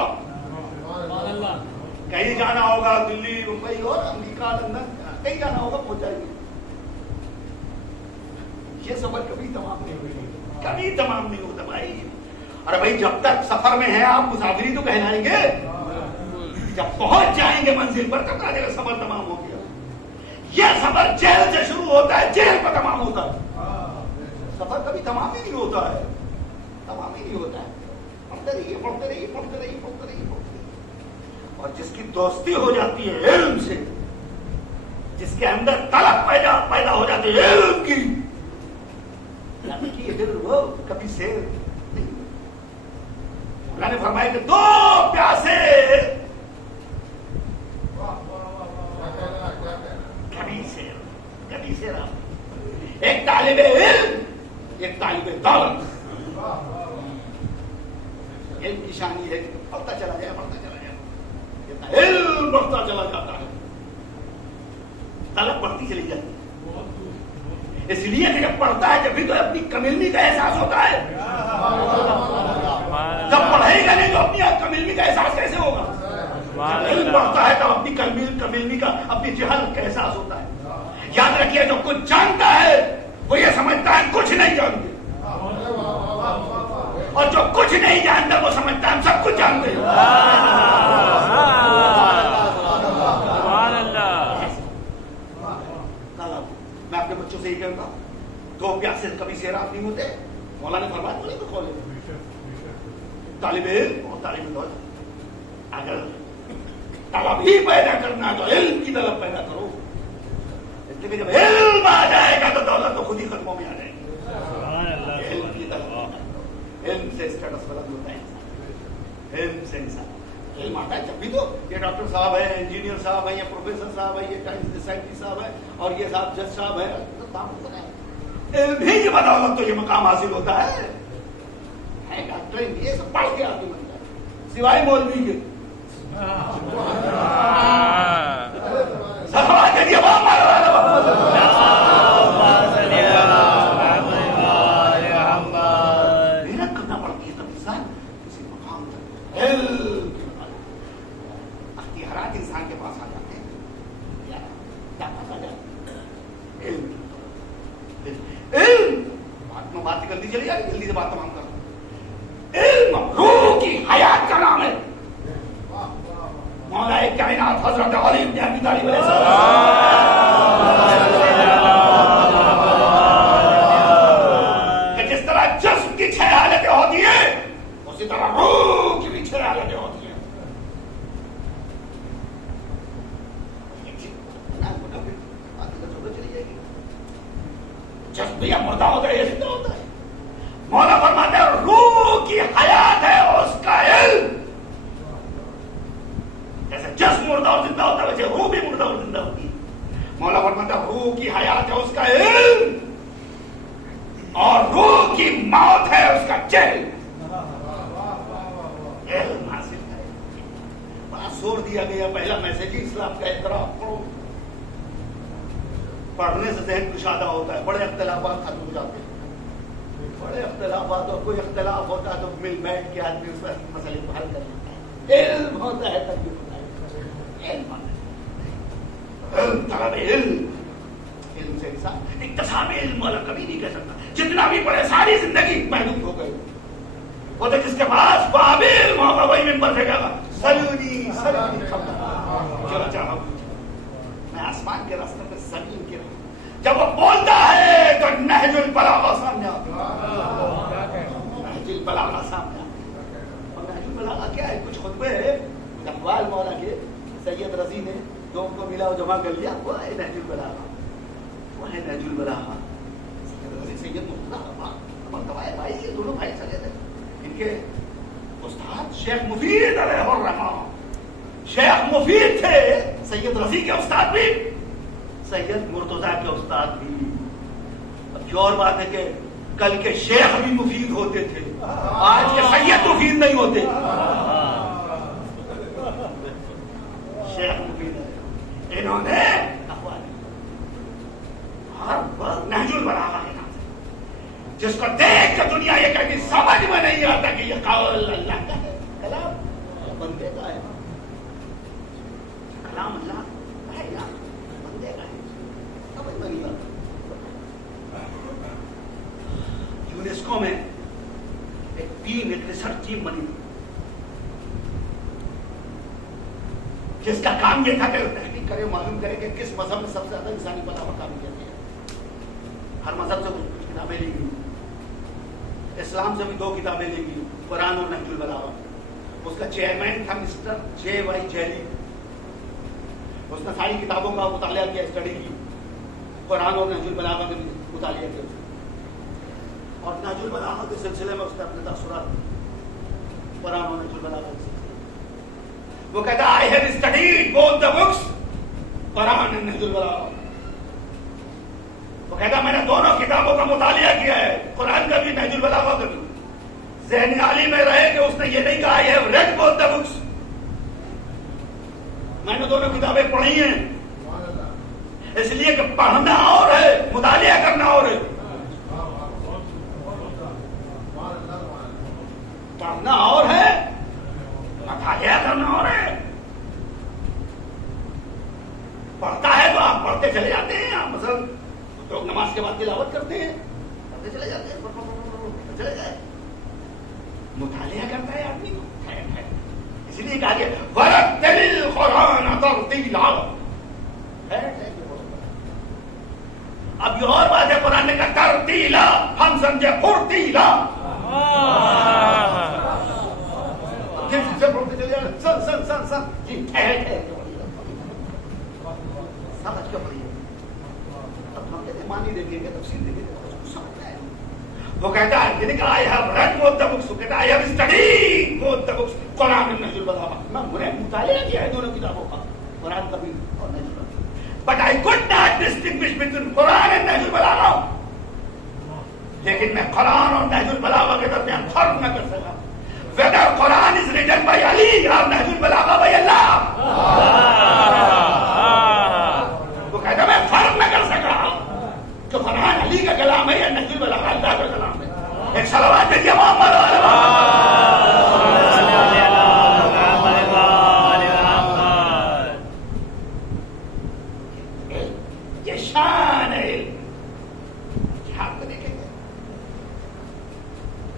کہیں جانا ہوگا دلی، ممبئی اور امریکہ، لندن، کہیں جانا ہوگا پہنچ جائیں گے. یہ سفر کبھی تمام نہیں ہوگا، کبھی تمام نہیں ہوتا بھائی. ارے بھائی جب تک سفر میں ہیں آپ مسافری تو کہلائیں گے، جب پہنچ جائیں گے منزل پر تب کہا جائے گا سفر تمام ہو گیا. یہ سفر جیل سے شروع ہوتا ہے، جیل پر تمام ہوتا ہے. سفر کبھی تمام ہی نہیں ہوتا ہے، تمام ہی نہیں ہوتا ہے. پڑھتے رہیے پڑھتے رہیے پڑھتے رہیے پڑھتے رہیے پڑھتے رہیے. اور جس کی دوستی ہو جاتی ہے علم سے، جس کے اندر طلب پیدا ہو جاتی ہے علم کی، پھر وہ کبھی سیر نہیں. اللہ نے فرمایا کہ دو پیاسے کبھی سیر ایک طالب علم، ایک طالب دولت. علم کی شان یہ ہے کہ بڑھتا چلا جائے، بڑھتا چلا جائے، علم بڑھتا چلا جاتا ہے، طلب بڑھتی چلی جاتی ہے. اس لیے کہ جب پڑھتا ہے جب تو اپنی کم علمی کا احساس ہوتا ہے. جب پڑھے گا نہیں تو اپنی کم علمی کا احساس کیسے ہوگا؟ جب علم پڑھتا ہے تو اپنی کم علمی کا، اپنی جہالت کا احساس ہوتا ہے. یاد رکھیے جو کچھ جانتا ہے وہ یہ سمجھتا ہے کچھ نہیں جانتے، اور جو کچھ نہیں جانتا وہ سمجھتا ہے ہم سب کچھ جانتے ہیں. میں اپنے بچوں سے یہ کہوں گا، دو پیاسے کبھی سیراب نہیں ہوتے. مولانا نے فرمایا بولے تو کھولے. طالب علم اور طالب دولت، اگر طلب ہی پیدا کرنا ہے تو علم کی طلب پیدا کرو. لیکن جب علم آ جائے گا تو دولت تو خود ہی قدموں میں آ جائے گی. علم کی طرف علم سے اسٹیٹس بلند ہوتا ہے. علم سے انسان علم آتا ہے جب بھی تو یہ ڈاکٹر صاحب ہے, انجینئر صاحب ہے, یہ پروفیسر صاحب ہے, یہ سائنٹسٹ صاحب ہے, اور یہ صاحب جج صاحب ہے. علم ہی کی بدولت تو یہ مقام حاصل ہوتا ہے. ڈاکٹر یہ سب پڑھ کے آدمی بنتا ہے, سوائے مولوی کے. محنت کرنا پڑتی ہے تب انسان کسی مقام تک علم اختیارات انسان کے پاس آ جاتے ہیں. کیا پتا جائے علم بات میں بات جلدی چلی جائے, جلدی سے بات تمام کر. علم روح کی حیات کا نام ہے. مولا کائنات حضرت علی بن ابی طالب علیہ السلام کہ جس طرح جسم کی 6 حالتیں ہوتی ہیں اسی طرح روح کی بھی 6 حالتیں ہوتی ہیں. جسم بھی اب مردہ ہوتا ہے, یہ زندہ ہوتا ہے. مولا فرماتے ہیں روح کی حیات ہے اس کا علم. جیسے جسم مردہ اور زندہ ہوتا ہے ویسے روح بھی مردہ اور زندہ ہوتی ہے. مولا فرماتا ہے روح کی حیات ہے اس کا علم, اور روح کی موت ہے اس کا جہل. علم حاصل کرے. بڑا زور دیا گیا پہلا میسج ہی اسلام کا اعتراف کرو. پڑھنے سے ذہن کشادہ ہوتا ہے, بڑے اختلافات ختم ہو جاتے ہیں. بڑے اختلافات اور کوئی اختلاف ہوتا ہے تو مل بیٹھ کے آدمی اس پر مسئلے کو حل کر لیتا ہے. علم ہوتا ہے تب بھی ہوتا ہے. علم طلب علم سے انسان اکتساب علم والا کبھی نہیں کہہ سکتا. جتنا بھی پڑھے ساری زندگی محدود ہو گئی. وہ تو جس کے پاس باب علم ہوگا وہی ممبر سے کہے گا سلونی چلو چاہو میں آسمان کے راستے میں زمین کے. جب وہ بولتا ہے تو نہج البلاغہ سامنے آتا ہے. نہج البلاغہ سامنے آتا ہے. اور نہج البلاغہ کیا ہے؟ کچھ خطبے اقوال مولا کے سید رضی نے جو ان کو ملا وہ جمع کر لیا, وہ ہے نہج البلاغہ. وہ ہے نہج البلاغہ. سید رضی سید مرتبہ بھائی, یہ دونوں بھائی چلے تھے. ان کے استاد شیخ مفید علیہ الرحمہ, شیخ مفید تھے. سید رضی کے استاد بھی, سید مرتضیٰ کے استاد بھی. اب یہ اور بات ہے کہ کل کے شیخ بھی مفید ہوتے تھے, آج کے سید مفید نہیں ہوتے. شیخ مفید ہے, انہوں نے ہر وقت نہج البلاغہ کے نام سے, جس کو دیکھ کے دنیا یہ کہتی سمجھ میں نہیں آتا کہ یہ قول اللہ کا ہے, کلام بندے کا ہے. کلام اللہ کا ہے یا بندے کا ہے سمجھ میں نہیں آتا. یونیسکو میں ایک ٹیم, ایک ریسرچ ٹیم بنی جس کا کام یہ تھا کہ تحقیق کرے, معلوم کرے کہ کس مذہب میں سب سے زیادہ انسانی بلا مقامی کہتے ہیں. ہر مذہب سے کچھ کتابیں لی گئی. اسلام سے بھی 2 کتابیں لی گئی, قرآن اور نہج البلاغہ. اس کا چیئرمین تھا مسٹر جے وائی جیلی. اس نے ساری کتابوں کا مطالعہ کیا, اسٹڈی کی. قرآن اور نہج البلاغہ کا بھی مطالعہ کیا. اور نہج البلاغہ کے سلسلے میں اس نے اپنے تاثرات قرآن اور نہج البلاغہ کے سلسلے. وہ کہتا I have studied both the books, قرآن اور نہج البلاغہ. وہ کہتا میں نے دونوں کتابوں کا مطالعہ کیا ہے, قرآن کا بھی نہج البلاغہ کا بھی. ذہن عالی میں رہے کہ اس نے یہ نہیں کہا I have read both the books, میں نے دونوں کتابیں پڑھی ہیں. اس لیے کہ پڑھنا اور ہے, مطالعہ کرنا اور ہے. پڑھنا اور ہے, مطالعہ کرنا اور ہے. پڑھتا ہے تو آپ پڑھتے چلے جاتے ہیں. آپ مثلا لوگ نماز کے بعد تلاوت کرتے ہیں, پڑھتے چلے جاتے ہیں, چلے جائے. مطالعہ کرتا ہے آدمی کو, اس لیے کہا کہ وَرَتِّلِ الْقُرْآنَ تَرْتِيلًا. اب یہ اور بات ہے, قرآن نے کہا ترتیلا, ہم سمجھے پھرتیلا. پڑھتے چلے جائے, سن جی ٹھہر سمجھ کے پڑھیے. تفصیل دیکھیں تو سمجھ آئے. وہ کہتا ہے کہ I have read both the books. وہ کہتا ہے I have studied both the books. قرآن اور نہج البلاغہ. میں نے مطالعہ کیا ہے دونوں کتابوں کا, قرآن کا بھی اور نہج البلاغہ. But I could not distinguish between Quran and نہج البلاغہ. لیکن میں قرآن اور نہج البلاغہ کے درمیان فرق نہ کر سکا. Whether Quran is written by Ali or Nahj البلاغہ by Allah. وہ کہتا میں فرق نہ کر سکا کہ قرآن علی کا کلام ہے یا نہج البلاغہ اللہ کا کلام ہے. ایک صلوات بھیجیے محمد یہ شان ہے. جہاد کو دیکھیں گے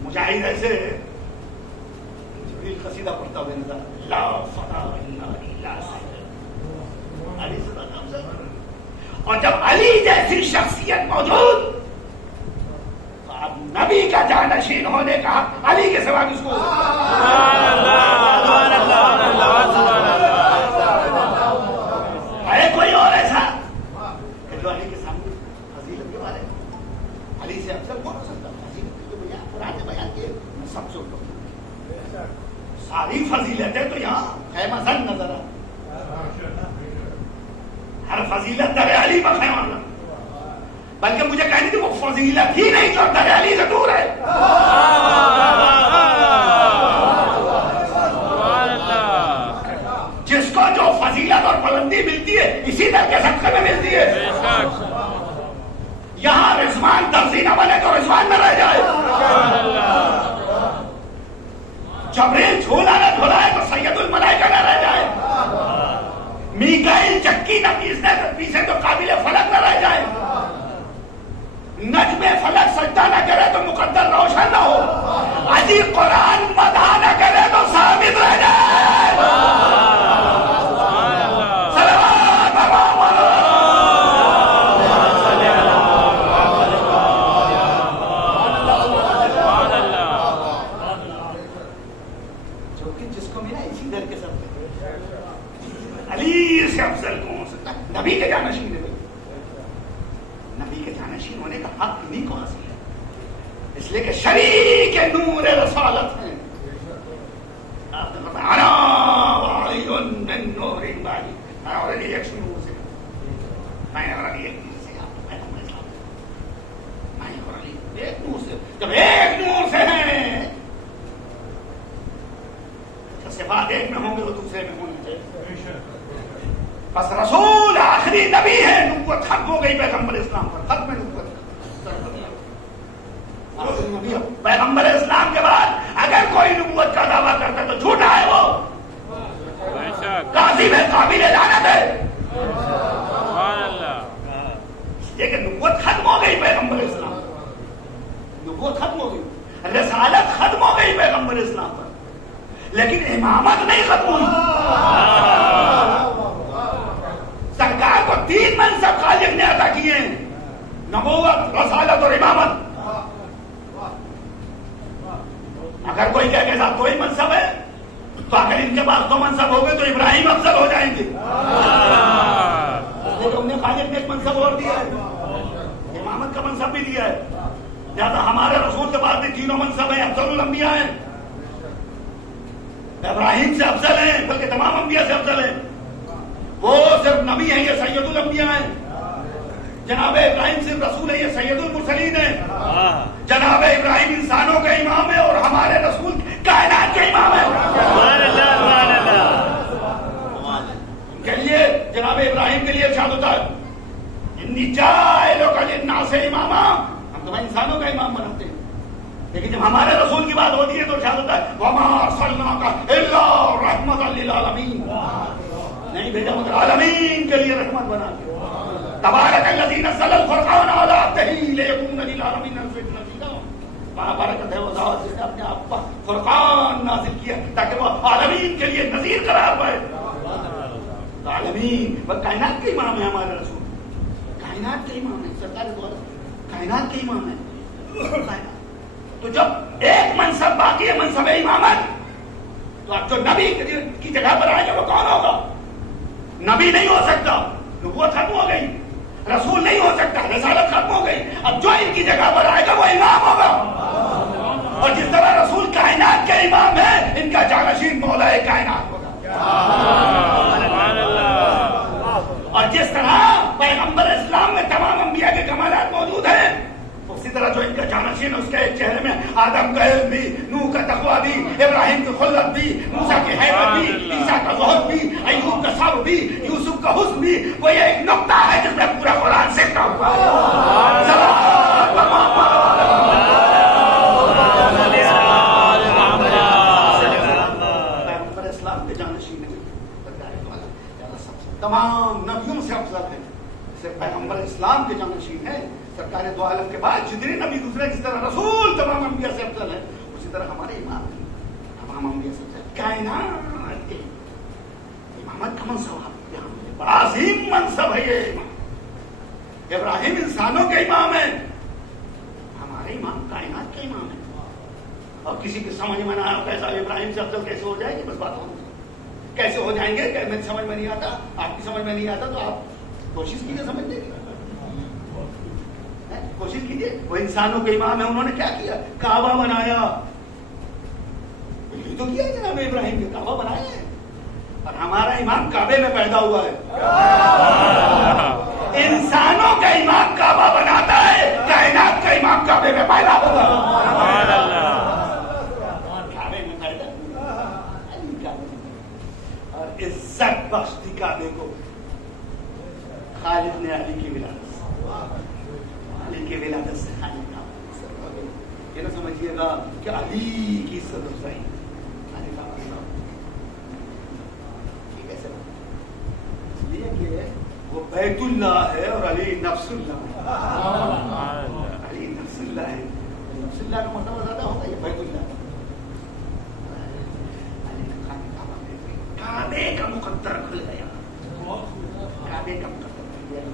مجاہد ایسے قصیدہ پڑھتا ہوئے نظر لا فتح الا للہ علی سے افضل. اور جب علی جیسی شخصیت موجود تو اب نبی کا جانشین ہونے کا علی کے سوا کس کو ہے؟ کوئی اور ایسا کہ جو علی کے سامنے فضیلت کے بارے میں علی سے افضل کون ہو سکتا؟ فضیلت کی جو بیان قرآن نے بیان کی میں سب سے اوپر ساری فضیلتیں تو یہاں خیمہ زن نظر آ. ہر فضیلت در علی پر خیمہ زن, بلکہ مجھے کہنی تھی وہ فضیلت ہی نہیں جو در علی سے دور ہے. جس کو جو فضیلت اور بلندی ملتی ہے اسی در کے صدقے میں ملتی ہے. یہاں رضوان درزی نہ بنے تو رضوان نہ رہ جائے. جبریل جھولا نہ دھلائے تو سید الملائکہ نہ رہ جائے. میکائیل چکی نہ پیسے تو قابل فلک نہ رہ جائے. نجم فلک سجدہ نہ کرے تو مقدر روشن نہ ہو. علی قرآن مدح نہ کرے تو ثابت رہ جائے. نبی کے جانشین ہے. نبی کے جانشین ہونے کا حق انہیں کو حاصل ہے, اس لیے کہ شریک نور رسالت ہیں. انا وعلی من نور بالی. میں اور علی ایک نور سے, میں اور علی ایک نور سے, میں اور علی ایک نور سے. جب ایک نور سے ہیں تو صفات ایک میں ہوں گے وہ دوسرے میں ہونے چاہیے. بس رسول آخری نبی ہے, نبوت ختم ہو گئی پیغمبر اسلام پر. ختم نبوت پیغمبر اسلام کے بعد اگر کوئی نبوت کا دعویٰ کرتا ہے تو جھوٹا ہے. وہ کاذب ہے, قابل لعنت ہے. لیکن نبوت ختم ہو گئی پیغمبر اسلام, نبوت ختم ہو گئی, رسالت ختم ہو گئی پیغمبر اسلام پر, لیکن امامت نہیں ختم ہوئی. سرکار کو 3 منصب خالق نے عطا کیے ہیں, نبوت, رسالت اور امامت. اگر کوئی کہے کہ صاحب کوئی منصب ہے تو اگر ان کے پاس 2 منصب ہو گئے تو ابراہیم افضل ہو جائیں گے. لیکن انہیں خالق نے ایک منصب اور دیا ہے, امامت کا منصب بھی دیا ہے. لہٰذا ہمارے رسول کے بعد بھی 3 منصب ہیں, افضل الانبیاء ہیں. ابراہیم سے افضل ہیں, بلکہ تمام انبیاء سے افضل ہیں. وہ صرف نبی ہیں, یہ سید الانبیاء ہیں. جناب ابراہیم صرف رسول ہے, یہ سید المرسلین ہیں. جناب ابراہیم انسانوں کا امام ہے اور ہمارے رسول کائنات کے امام ہے. کے لیے جناب ابراہیم کے لیے ارشاد ہوتا ہے انی جاعلک للناس اماما. ہم تو انسانوں کا امام بناتے ہیں, لیکن جب ہمارے رسول کی بات ہوتی ہے تو ارشاد ہوتا ہے وما ارسلناک الا رحمۃ للعالمین. نہیں بھیجا مگر عالمین کے لیے رحمت بنا کے. تبارک الذی نزل الفرقان علی عبدہ لیکون للعالمین نذیرا. وہاں برکت ہے وہ ذات جس نے اپنے آپ پر فرقان نازل کیا تاکہ وہ عالمین کے لیے نذیر قرار پائے. عالمین وہ کائنات کے امام ہے ہمارے رسول, کائنات کے امام ہے, سرکار دوارا کائنات کے امام ہے. تو جب ایک منصب باقی ہے منصب امامت, تو اب جو نبی کی جگہ پر آئے گا وہ کون ہوگا؟ نبی نہیں ہو سکتا, نبوت ختم ہو گئی. رسول نہیں ہو سکتا، رسالت ختم ہو گئی. اب جو ان کی جگہ پر آئے گا وہ امام ہوگا. اور جس طرح رسول کائنات کے امام ہے، ان کا جانشین مولا کائنات ہوگا. اور جس طرح پیغمبر اسلام میں تمام انبیاء کے کمالات موجود ہیں، اسی طرح جو ان کا جانشین اس کے ایک چہرے میں آدم کا علم بھی، نوح کا تقویٰ بھی، ابراہیم کی خلت بھی، موسیٰ کی حیبت بھی، عیسیٰ کا زہد بھی، ایوب کا صبر بھی، یوسف کا حسن بھی، وہ یہ ایک نقطہ ہے جس میں پورا قرآن سکتا ہوا ہے. پیغمبر اسلام کے جانشین تمام نبیوں سے افضل ہے. صرف پیغمبر اسلام کے جانشین ہیں. سرکار دو عالم کے بعد جتنے نبی گزرے، جس طرح رسول تمام انبیاء سے افضل ہے، اسی طرح ہمارے امام تمام انبیاء سے افضل. کائنات کے امامت کا منصب بڑا عظیم منصب ہے. یہ امام ابراہیم انسانوں کے امام ہے، ہمارے امام کائنات کے امام ہے. اور کسی کی سمجھ میں نہ آیا کیسا ابراہیم سے افضل کیسے ہو جائے گی، بس بات ہو کیسے ہو جائیں گے کہ میں سمجھ میں نہیں آتا، آپ کی سمجھ میں نہیں آتا تو آپ کوشش کیجیے سمجھنے کی. کوشش کیجیے. وہ انسانوں کے امام ہیں، انہوں نے کیا کیا؟ کعبہ بنایا. یہ تو کیا جناب ابراہیم کے کعبہ بنایا ہے. اور ہمارا امام کعبے میں پیدا ہوا ہے. انسانوں کا امام کعبہ بناتا ہے، کائنات کا امام کعبے میں پیدا ہوا. کعبے میں پیدا اور عزت بخشتی کعبے کو خالد نے علی کی ولادت کے ولادت سے خانے کا. یہ نہ سمجھیے گا کہ علی کی عزت افزائی اس لیے کہ وہ بیت اللہ ہے اور علی نفس اللہ ہے. علی نفس اللہ ہے. نفس اللہ کا مرتبہ زیادہ ہوتا ہے. یہ بیت اللہ کعبے کا مقدر کھل گیا. کعبے کا مقدر کھل گیا.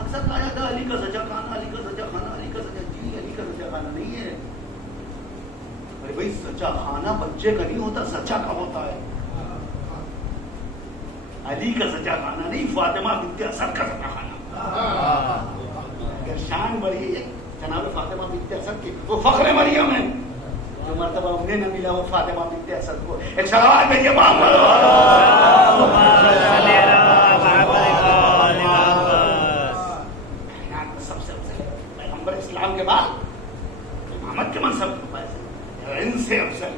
اکثر کہا جاتا ہے علی کا سچا خانہ، علی کا سچا خانہ، علی کا سچا. جی علی کا سچا خانہ نہیں ہے. ارے بھائی سچا خانہ بچے کا نہیں ہوتا، سچا کا ہوتا ہے. علی کا سچا خانہ نہیں، فاطمہ بنت اسد کا سچا خانہ. اگر شان بڑی ہے جناب فاطمہ بنت اسد کی، وہ فخر مریم ہے. جو مرتبہ انہیں نہ ملا وہ فاطمہ بنت اسد کو. ایک سلوات بھیجیے محمد. اسلام کے بعد امامت کے منصب کو پائے ان سے افضل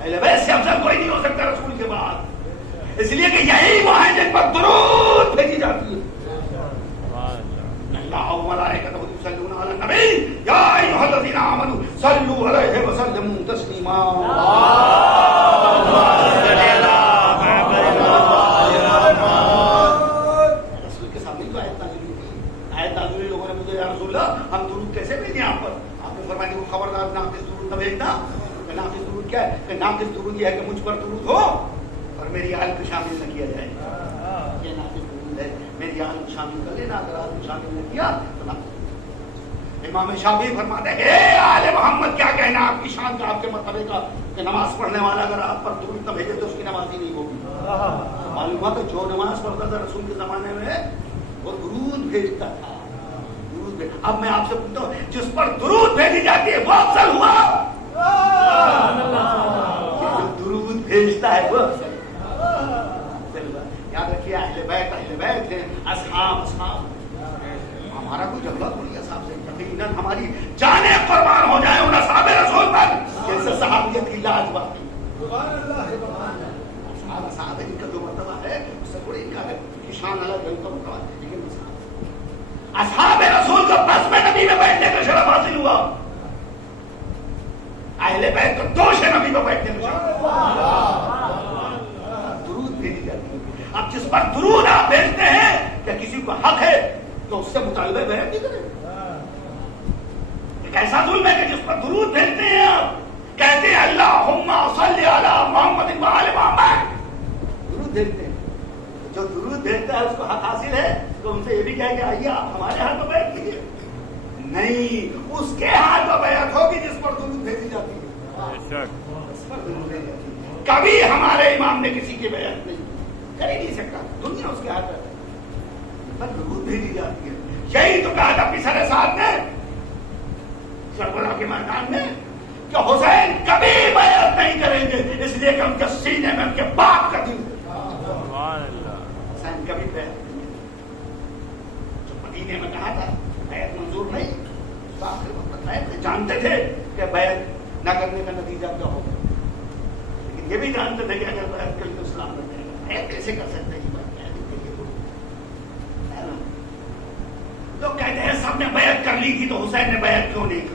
اہل بیت سے افضل کوئی نہیں ہو سکتا رسول کے بعد. اس لیے کہ یہی وہ ہیں جن پر درود بھیجی جاتی ہے. اللہ و ملائکتہ یصلون علی النبی یا ایھا الذین آمنوا صلوا علیہ وسلموا تسلیما. رسول کے سامنے تو آیت نازل ہوئی. لوگوں نے مجھے یا رسول اللہ ہم درود کیسے بھیجیں آپ پر؟ آپ نے فرمایا کہ خبردار ناقص درود نہ بھیجنا. ناقص درود کیا ہے؟ کہ ناقص درود یہ ہے کہ مجھ پر درود ہو اور میری آل کو شامل نہ کیا جائے. یہ ناقص درود ہے. میری آل کو شامل کر لینا، اگر آل کو شامل نہ کیا تو ناقص. امام شافعی فرماتے ہیں اے آل محمد کیا کہنا آپ کی شان کا، آپ کے مرتبے کا، کہ نماز پڑھنے والا اگر آپ پر درود نہ بھیجے تو اس کی نماز ہی نہیں ہوگی. معلومات جو نماز پڑھتا تھا رسول کے زمانے میں وہ درود بھیجتا تھا. اب میں آپ سے پوچھتا ہوں جس پر درود بھیجی جاتی ہے وہ افضل ہوا؟ جو درود بھیجتا ہے وہ افضل. یاد رکھیے اہل بیت ہیں، اصحاب. ہمارا کوئی جھگڑا تھوڑی اصحاب سے. یقیناً ہماری جانیں قربان ہو جائیں ان اصحاب رسول پر جن سے صحابیت کی لاج باقی. اصحاب ان کا جو مرتبہ ہے اس سے تھوڑی ان کا شان الگ ہے، ان کا مرتبہ. لیکن اصحاب رسول کو بس میں نبی میں بیٹھنے کا شرف حاصل ہوا. اہل بیت کو دوش ہے نبی میں بیٹھنے کا شرف. درود بھیجی جاتی ہے. اب جس پر درود آپ بھیجتے ہیں کیا کسی کو حق ہے تو اس سے مطالبہ بیعت نہیں کریں؟ ایک ایسا ظلم ہے کہ جس پر درود بھیجتے ہیں آپ کہتے ہیں اللہم صلی علی محمد و آل محمد. درود بھیجتے ہیں. جو درود بھیجتا ہے اس کو حق حاصل ہے تو ان سے یہ بھی کہے کہ آئیے آپ ہمارے ہاتھ میں بیعت کیجیے. نہیں، اس کے ہاتھ میں بیعت ہوگی جس پر درود بھیجی جاتی ہے. اس پر درود بھیجی جاتی ہے. کبھی ہمارے امام نے کسی کی بیعت نہیں کر ہی نہیں سکتا. دنیا اس کے ہاتھ میں. پر درود بھیجی جاتی ہے. یہی تو کہا تھا پسر سعد نے کربلا کے میدان میں کہ حسین کبھی بیعت نہیں کریں گے اس لیے کہ ان کے سینے میں ان کے باپ کا دل ہے. حسین کبھی بیعت نہیں کریں. جو مدینے میں کہا تھا بیعت منظور نہیں, تو آخر وقت بتایا تھے, جانتے تھے کہ بیعت نہ کرنے کا نتیجہ کیا ہوگا, لیکن یہ بھی جانتے تھے کہ اگر بیعت کر لی تو اسلام بن جائے گا. بیعت کیسے کر سکتے ہیں؟ لوگ کہتے ہیں سب نے بیعت کر لی تھی تو حسین نے بیعت کیوں نہیں کی؟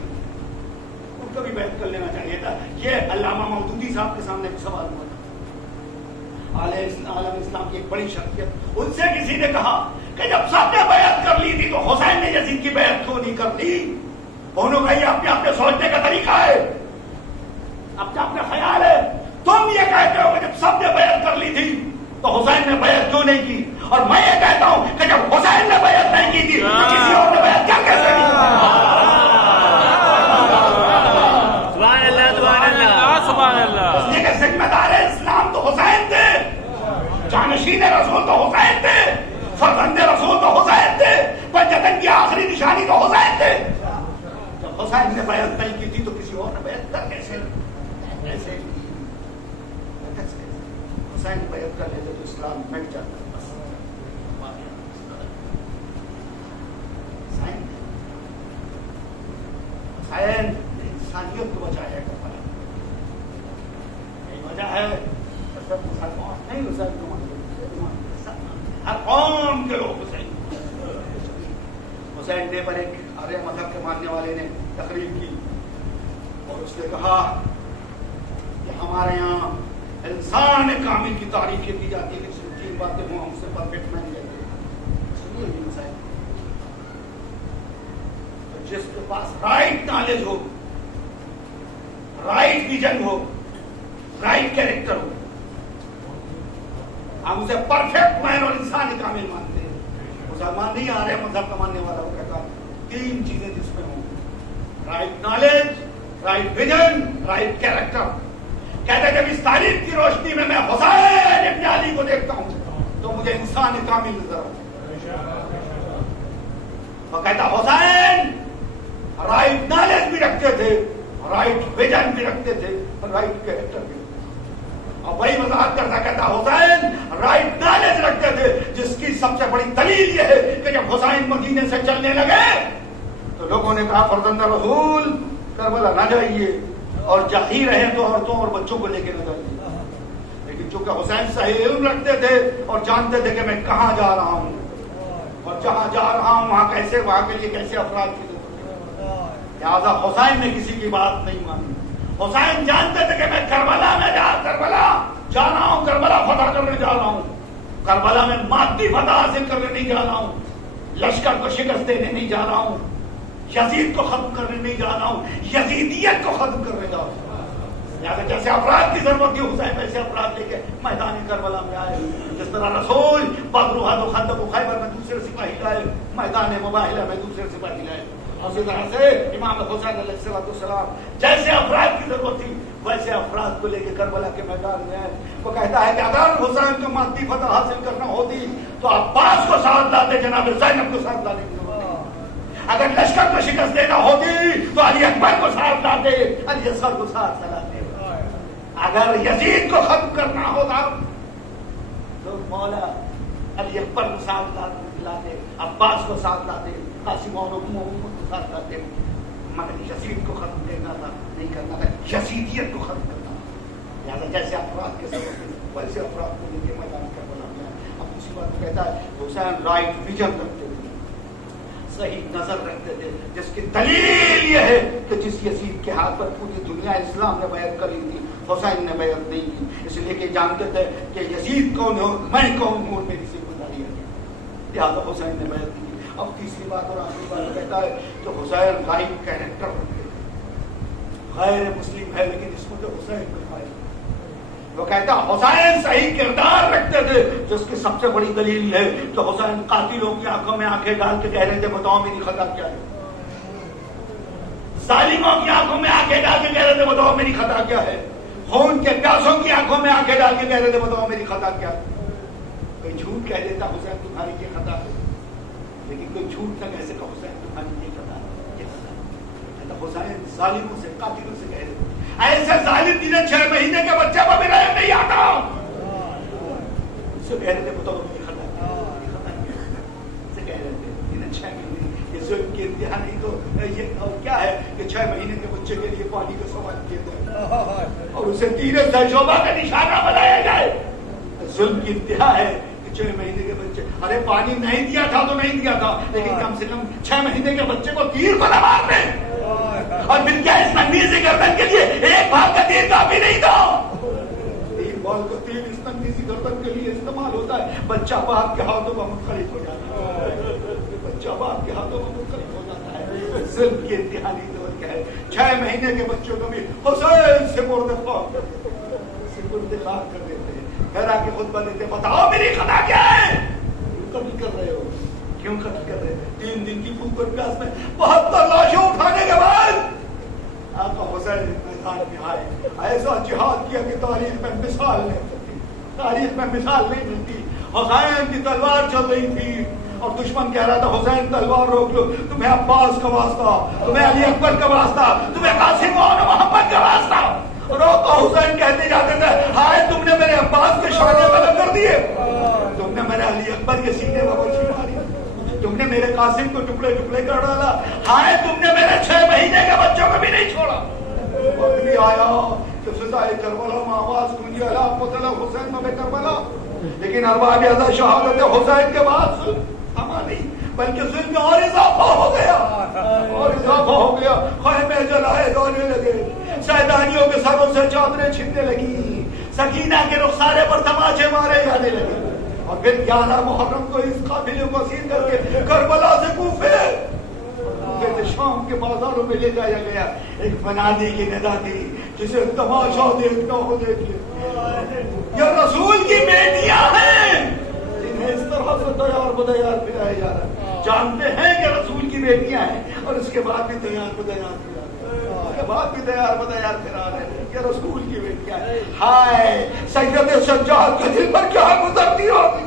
ان کو بھی بیعت کر لینا چاہیے تھا. یہ علامہ مودودی صاحب کے سامنے ایک سوال ہوا تھا, عالم اسلام کی ایک بڑی شخصیت, ان سے کسی نے کہا کہ جب سب نے بیعت کر لی تھی تو حسین نے یزید کی بیعت کیوں نہیں کر لی؟ انہوں نے کہا یہ اپنے سوچنے کا طریقہ ہے, اپنا خیال ہے. تم یہ کہتے ہو کہ جب سب نے بیعت کر لی تھی تو حسین نے بیعت کیوں نہیں کی, اور میں یہ کہتا ہوں کہ جب حسین نے بیعت نہیں کی تھی تو کسی اور نے بیعت کیا کیسے کی؟ سبحان اللہ سبحان اللہ سبحان اللہ. اس لیے کہ ذمہ دار اسلام تو حسین تھے, جانشین رسول تو حسین تھے, فرزند رسول تو حسین تھے, پنجتن کی آخری نشانی تو حسین تھے. جب حسین نے بیعت نہیں کی تھی تو کسی اور نے بیعت کر کیسے کی؟ حسین بیعت کر لیتے تو اسلام مٹ جاتا. حسین نے انسانیت کو بچایا کربلا. یہی وجہ ہے صرف مسلمان نہیں حسین کو مانتے, ہر قوم کے لوگ حسین ڈے پر ایک آریہ مذہب کے ماننے والے نے تقریر کی اور اس نے کہا کہ ہمارے یہاں انسان کامل کی تعریف کی جاتی ہے کہ صرف 3 باتیں ہوں, ہم سے پرفیکٹ نہیں رہتے. سنیے یہ مسائل, جس کے پاس رائٹ نالج ہو, رائٹ ویژن ہو, رائٹ کیریکٹر ہو, ہم اسے پرفیکٹ مین اور انسان کامل مانتے ہیں. مسلمان نہیں آ رہے مذہب کا ماننے والا, وہ کہتا 3 چیزیں جس میں ہوں, right knowledge, right vision, right character. کہتے جب اس تاریخ کی روشنی میں حسین ابن علی کو دیکھتا ہوں تو مجھے انسان کامل نظر آتا ہے. وہ کہتا حسین رائٹ نالج بھی رکھتے تھے, رائٹ ویژن بھی رکھتے تھے, رائٹ کیریکٹر بھی. اور وہی وضاحت کرتا کہتا حسین رائٹ نالج رکھتے تھے, جس کی سب سے بڑی دلیل یہ ہے کہ جب حسین مدینے سے چلنے لگے تو لوگوں نے کہا فرزند رسول کربلا نہ جائیے, اور جا ہی رہے تو عورتوں اور بچوں کو لے کے نہ جائیے. لیکن چونکہ حسین صحیح علم رکھتے تھے اور جانتے تھے کہ میں کہاں جا رہا ہوں اور جہاں جا رہا ہوں وہاں کے لیے کیسے افراد کی ضرورت ہے, لہٰذا حسین نے کسی کی بات نہیں مانی. حسین جانتے تھے کہ میں کربلا جا رہا ہوں, کربلا فتح کرنے جا رہا ہوں, کربلا میں مادی فتح حاصل کرنے نہیں جا رہا ہوں, لشکر کو شکست دینے نہیں جا رہا ہوں, یزید کو ختم کرنے نہیں جا رہا ہوں, یزیدیت کو ختم کرنے جا رہا ہوں. لہٰذا جیسے افراد کی ضرورت تھی حسین ویسے افراد لے کے میدان کربلا میں آئے. جس طرح رسول بدر احد و خندق و خیبر میں دوسرے سپاہی لائے, میدان مباہلہ میں دوسرے سپاہی لائے. اسی طرح سے امام حسین علیہ السلام جیسے افراد کی ضرورت تھی ویسے افراد کو لے کے کربلا کے میدان میں آئے. وہ کہتا ہے کہ اگر حسین کو مادی فتح حاصل کرنا ہوتی تو عباس کو ساتھ لاتے, جناب زینب کو ساتھ لانے کی ضرورت نہیں. اگر لشکر کو شکست دینا ہوتی تو علی اکبر کو ساتھ لاتے, علی اصغر کو ساتھ لاتے. اگر یزید کو ختم کرنا ہوتا تو مولا علی اکبر کو ساتھ لاتے, عباس کو ساتھ لاتے, قاسم اور محمد کو ساتھ لاتے. مگر یزید کو ختم دینا تھا, نہیں کرنا تھا, یزیدیت کو ختم کرنا تھا. لہٰذا جیسے افراد کے ساتھ ویسے افراد کو لے کے میدان کربلا میں. اب دوسری بات کہتا ہے حسین رائٹ ویژن رکھتے تھے, صحیح نظر رکھتے تھے, جس کی دلیل یہ ہے کہ جس یزید کے ہاتھ پر پوری دنیا اسلام نے بیعت کری تھی حسین نے بیعت نہیں کی, اس لیے کہ جانتے تھے کہ یزید کون ہے, میں کون ہوں, میری ذمہ داری ہے, لہٰذا حسین نے بیعت نہیں کی. اب تیسری بات اور آخری بات کہتا ہے کہ حسین رائٹ کیریکٹر رکھتے تھے, غیر مسلم ہے لیکن اس کو تو حسین کو پائے. وہ کہتا حسین صحیح کردار رکھتے تھے, جس کی سب سے بڑی دلیل ہے کہ حسین قاتلوں کی آنکھوں میں آنکھیں ڈال کے کہہ رہے تھے بتاؤ میری خطا کیا ہے, ظالموں کی آنکھوں میں آنکھیں ڈال کے کہہ رہے تھے بتاؤ میری خطا کیا ہے, خون کے پیاسوں کی آنکھوں میں آنکھیں ڈال کے کہہ رہے تھے بتاؤ میری خطا کیا ہے. کوئی جھوٹ کہہ دیتا حسین تمہاری یہ خطا ہے, لیکن کوئی جھوٹ نہ کہہ سکا حسین تو پانی نہیں کرتا حسین ظالموں سے قاتلوں سے کہہ رہے ایسے ظالم جنہیں 6 مہینے کے بچے کو بھی رحم نہیں آتا اس سے کہہ رہے تھے بتاؤ یہ خطا سے کہہ رہے تھے انہیں 6 مہینے یہ ظلم کی انتہا نہیں تو یہ کیا ہے کہ 6 مہینے کے بچے کے لیے پانی کا سوال کیا جائے اور اسے تیر تجربہ کا نشانہ بنایا جائے ظلم کی انتہا ہے 6 مہینے کے بچے ارے پانی نہیں دیا تھا تو نہیں دیا تھا لیکن کم سے کم 6 مہینے کے بچے کو تیر کو نہ مار دیں اور پھر کیا اس ننھی سی گردن کے لیے ایک بھاگ کا تیر کافی نہیں تھا 3 بال کا تیر اس ننھی سی گردن کے لیے استعمال ہوتا ہے بچہ باپ کے ہاتھوں میں منقلب ہو جاتا ہے بچہ باپ کے ہاتھوں میں منقلب ہو جاتا ہے ظلم کی انتہا نہیں تو کیا ہے 6 مہینے کے بچوں کو بھی حسین سے مرد خواب کر دیتے ہیں پھر آ کے خود بنتے بتاؤ میری خطا کیا ہے قتل کر رہے ہو کیوں قتل کر رہے ہیں 3 دن کی بھوک اور پیاس میں 72 لاشیں اٹھانے کے بعد آقا حسین میدان میں آئے ایسا جہاد کیا کہ تاریخ میں مثال نہیں ملتی تاریخ میں مثال نہیں ملتی حسین کی تلوار چل رہی تھی اور دشمن کہہ رہا تھا حسین تلوار روک لو تمہیں عباس کا واسطہ تمہیں علی اکبر کا واسطہ تمہیں قاسم اور محمد کا واسطہ روکو حسین کہتے جاتے تھے ہائے تم نے میرے عباس کے شانے غلط کر دیے تم نے میرے علی اکبر کے سینے میں بچی ماری تم نے میرے قاسم کو ٹکڑے ٹکڑے کر ڈالا ہائے تم نے میرے 6 مہینے کے بچوں کو بھی نہیں چھوڑا وقت بھی آیا کہ فضائے کربلا میں آواز گونجی الا قتل حسین میں کربلا لیکن ارباب ازا شہادت حسین کے بعد تھما نہیں بلکہ ظلم میں اور اضافہ ہو گیا خیمے جلائے رونے لگے سیدانیوں کے سروں سے چادریں چھننے لگی سکینہ کے رخسارے پر تماچے مارے جانے لگے اور پھر 11 محرم کو اس قافلے کو اسیر کر کے کربلا سے کوفے شام کے بازاروں میں لے جایا گیا ایک منادی کی ندا تھی جسے تماشا دیکھنا ہو دیکھیے یہ رسول کی بیٹیاں ہیں جنہیں اس طرح سے تیار بدیار پھرایا جا رہا ہے جانتے ہیں کہ رسول کی بیٹیاں ہیں اور اس کے بعد بھی تیار بدیار پھرا رہے ہیں کہ رسول کی بیٹیاں ہیں ہائے سید سجاد کے دل پر کیا گزرتی ہوگی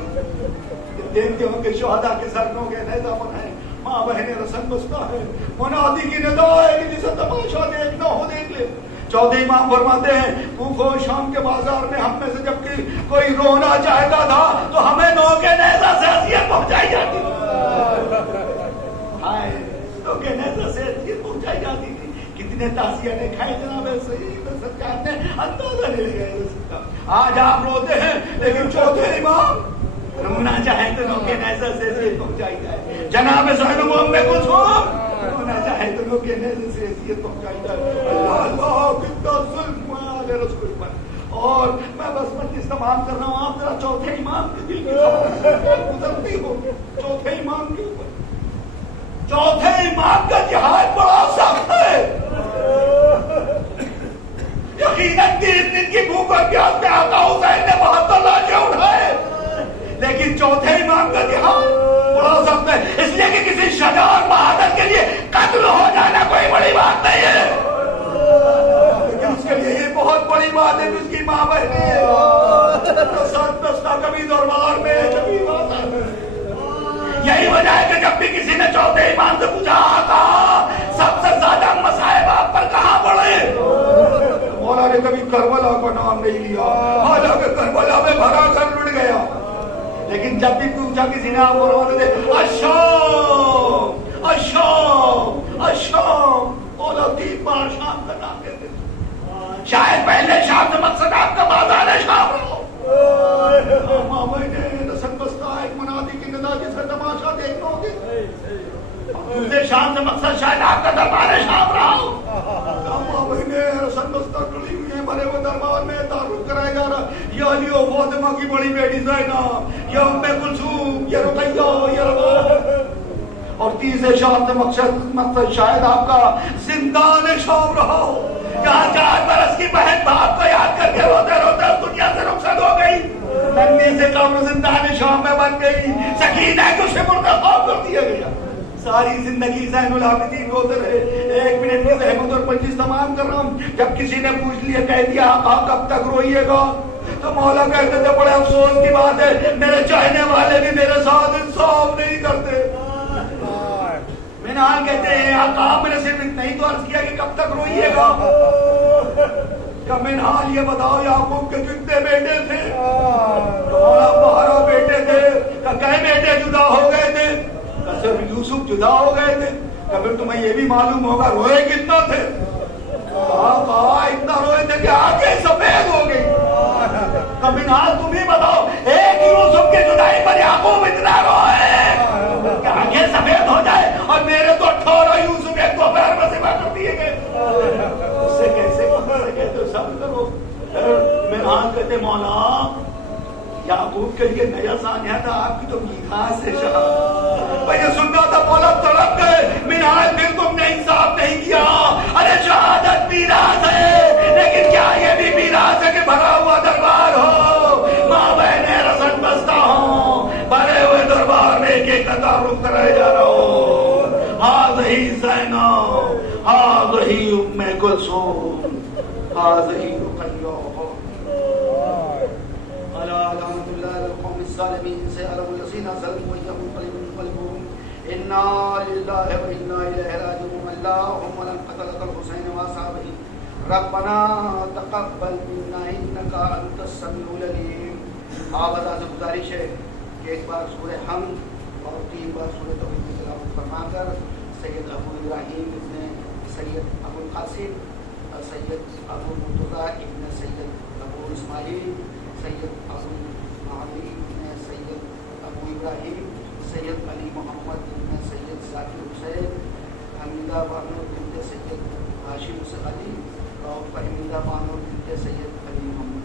دیکھتے ہوں کہ شہداء کے سرنوں کے نیزہ بنائے ماں بہنیں رسن بستا ہے منادی کی ندا ہے کہ جسے تماشا دیکھنا ہو دیکھ لے 14 امام فرماتے ہیں کوفہ و شام کے بازار میں ہم میں سے جب کہ کوئی رونا چاہتا تھا تو ہمیں نو کے نیزہ سے اذیت پہنچائی جاتی ہائے نو کے نیزہ سے اذیت پہنچائی جاتی تھی کتنے تعزیہ نے کھائے جناب سید سرکار نے اندازہ نہیں لگایا اس کا آج آپ روتے ہیں لیکن 4تھے امام رونا چاہے تو نو کے نیزہ سے اذیت پہنچائی جائے جناب زینب ام کلثوم رونا چاہے تو نو کے نیزہ سے اذیت پہنچائی جائے اللہ اللہ کتنا ظلم علی رسول پر اور میں بس مجلس تمام کر رہا ہوں آپ ذرا 4تھے امام کے دل کی خبر گزرتی ہو 4تھے امام کے اوپر 4تھے امام کا جہاد بڑا سخت ہے یقیناً 3 دن کی بھوک اور پیاس میں آقا حسین نے 72 لاٹھیں اٹھائے لیکن 4تھے امام کا جہاد بڑا سخت ہے اس لیے کہ کسی شجاع اور بہادر کے لیے قتل ہو جانا کوئی بڑی بات نہیں ہے لیکن اس کے لیے یہ بہت بڑی بات ہے کہ اس کی ماں بہنی ہے ساتھ دستہ کبھی دربار میں کبھی بازار میں یہی وجہ ہے کہ جب بھی کسی نے 4تھے امام سے پوچھا آقا سب سے زیادہ مصائب آپ پر کہاں پڑے مولا نے کبھی کربلا کا نام نہیں لیا حالانکہ کربلا میں بھرا گھر لٹ گیا لیکن جب بھی پوچھا کسی نے آپ کو رونے دے الشام الشام الشام مولا 3 بار شام کا نام لیتے شاید پہلے شام سے مقصد آپ کا بازار ہے شام رہو ماں بہنے رسن بستہ ایک منادی کی ندا جسے تماشا دیکھنا ہوگی دوسرے شام سے مقصد شاید آپ کا دربار ہے شام رہو ماں بہنے رسن بستہ کھڑی ہوئی ہیں بھرے ہوئے دربار میں تعارف کرایا جا رہا یہ علی و فاطمہ کی بڑی بیٹی زینب یہ ام کلثوم یہ رقیہ یہ رباب اور تیسرے شام سے مقصد شاید آپ کا زندان شام رہا ہو جہاں 4 برس کی بہن باپ کو یاد کر کے روتے روتے اس دنیا سے رخصت ہو گئی ننھی سے قبر زندان شام میں بن گئی سکینہ کو سپرد خواب کر دیا گیا ساری زندگی زین العابدین روتے رہے 1 منٹ میں احمد اور مجلس تمام کر رہا ہوں جب کسی نے پوچھ لیا کہہ دیا آقا کب تک روئیے گا تو مولا کہتے تھے بڑے افسوس کی بات ہے میرے چاہنے والے بھی میرے ساتھ انصاف نہیں کرتے منال کہتے ہیں آقا میں نے صرف اتنا ہی تو عرض کیا کہ کب تک روئیے گا. کہ منال یہ بتاؤ یعقوب کے کتنے بیٹے تھے؟ 12 بیٹے تھے. کہ کئے بیٹے جدا ہو گئے تھے؟ کہ صرف یوسف جدا ہو گئے تھے. کہ پھر تمہیں یہ بھی معلوم ہوگا روئے کتنا تھے؟ کہا اتنا روئے تھے کہ آنکھیں سفید ہو گئی. کہ منال تم ہی بتاؤ ایک یوسف کی جدائی پر یعقوب اتنا روئے کہ آنکھیں سفید ہو جائے, اور میرے تو 18 یوسف ایک دوپہر میں سوا کر دیے گئے. اس سے کیسے کہتے سب کرو. منال کہتے مولا یعقوب کے لیے نیا سانیہ تھا, آپ کی تو میراث ہے شاہ. میں یہ سننا تھا مولا تڑپ گئے. منال پھر تم نے انصاف نہیں کیا. ارے شہادت میراث ہے, لیکن کیا یہ بھی میراث ہے کہ بھرا ہوا دربار ہو, ماں بہنیں رسن بستہ ہوں, بھرے ہوئے دربار میں ایک ایک تعارف کرائے جا رہا ہو. ہاذہی زینب, ہاذہی ام کلثوم, ہاذہی رقیہ. لعنت اللہ علی القوم الظالمین. سيعلم الذين ظلموا وينقلبون انا لله وانا الیہ راجعون. اللهم من قتل الحسین واصحابہ ربنا تقبل منا انك انت السمیع العلیم. آپ سے گزارش ہے کہ ایک بار سورہ حمد اور 3 بار سورہ توحید کی تلاوت فرما کر سید ابو ابراہیم ابن سید ابو القاسم, سید ابو مرتضیٰ ابن سید ابو اسماعیل, سید ابو علی ابن سید ابو ابراہیم, سید علی محمد ابن سید ذاکر حسین, حمیدہ بانو بنت سید ہاشم علی, اور فہمیدہ بانو بنت سید علی محمد.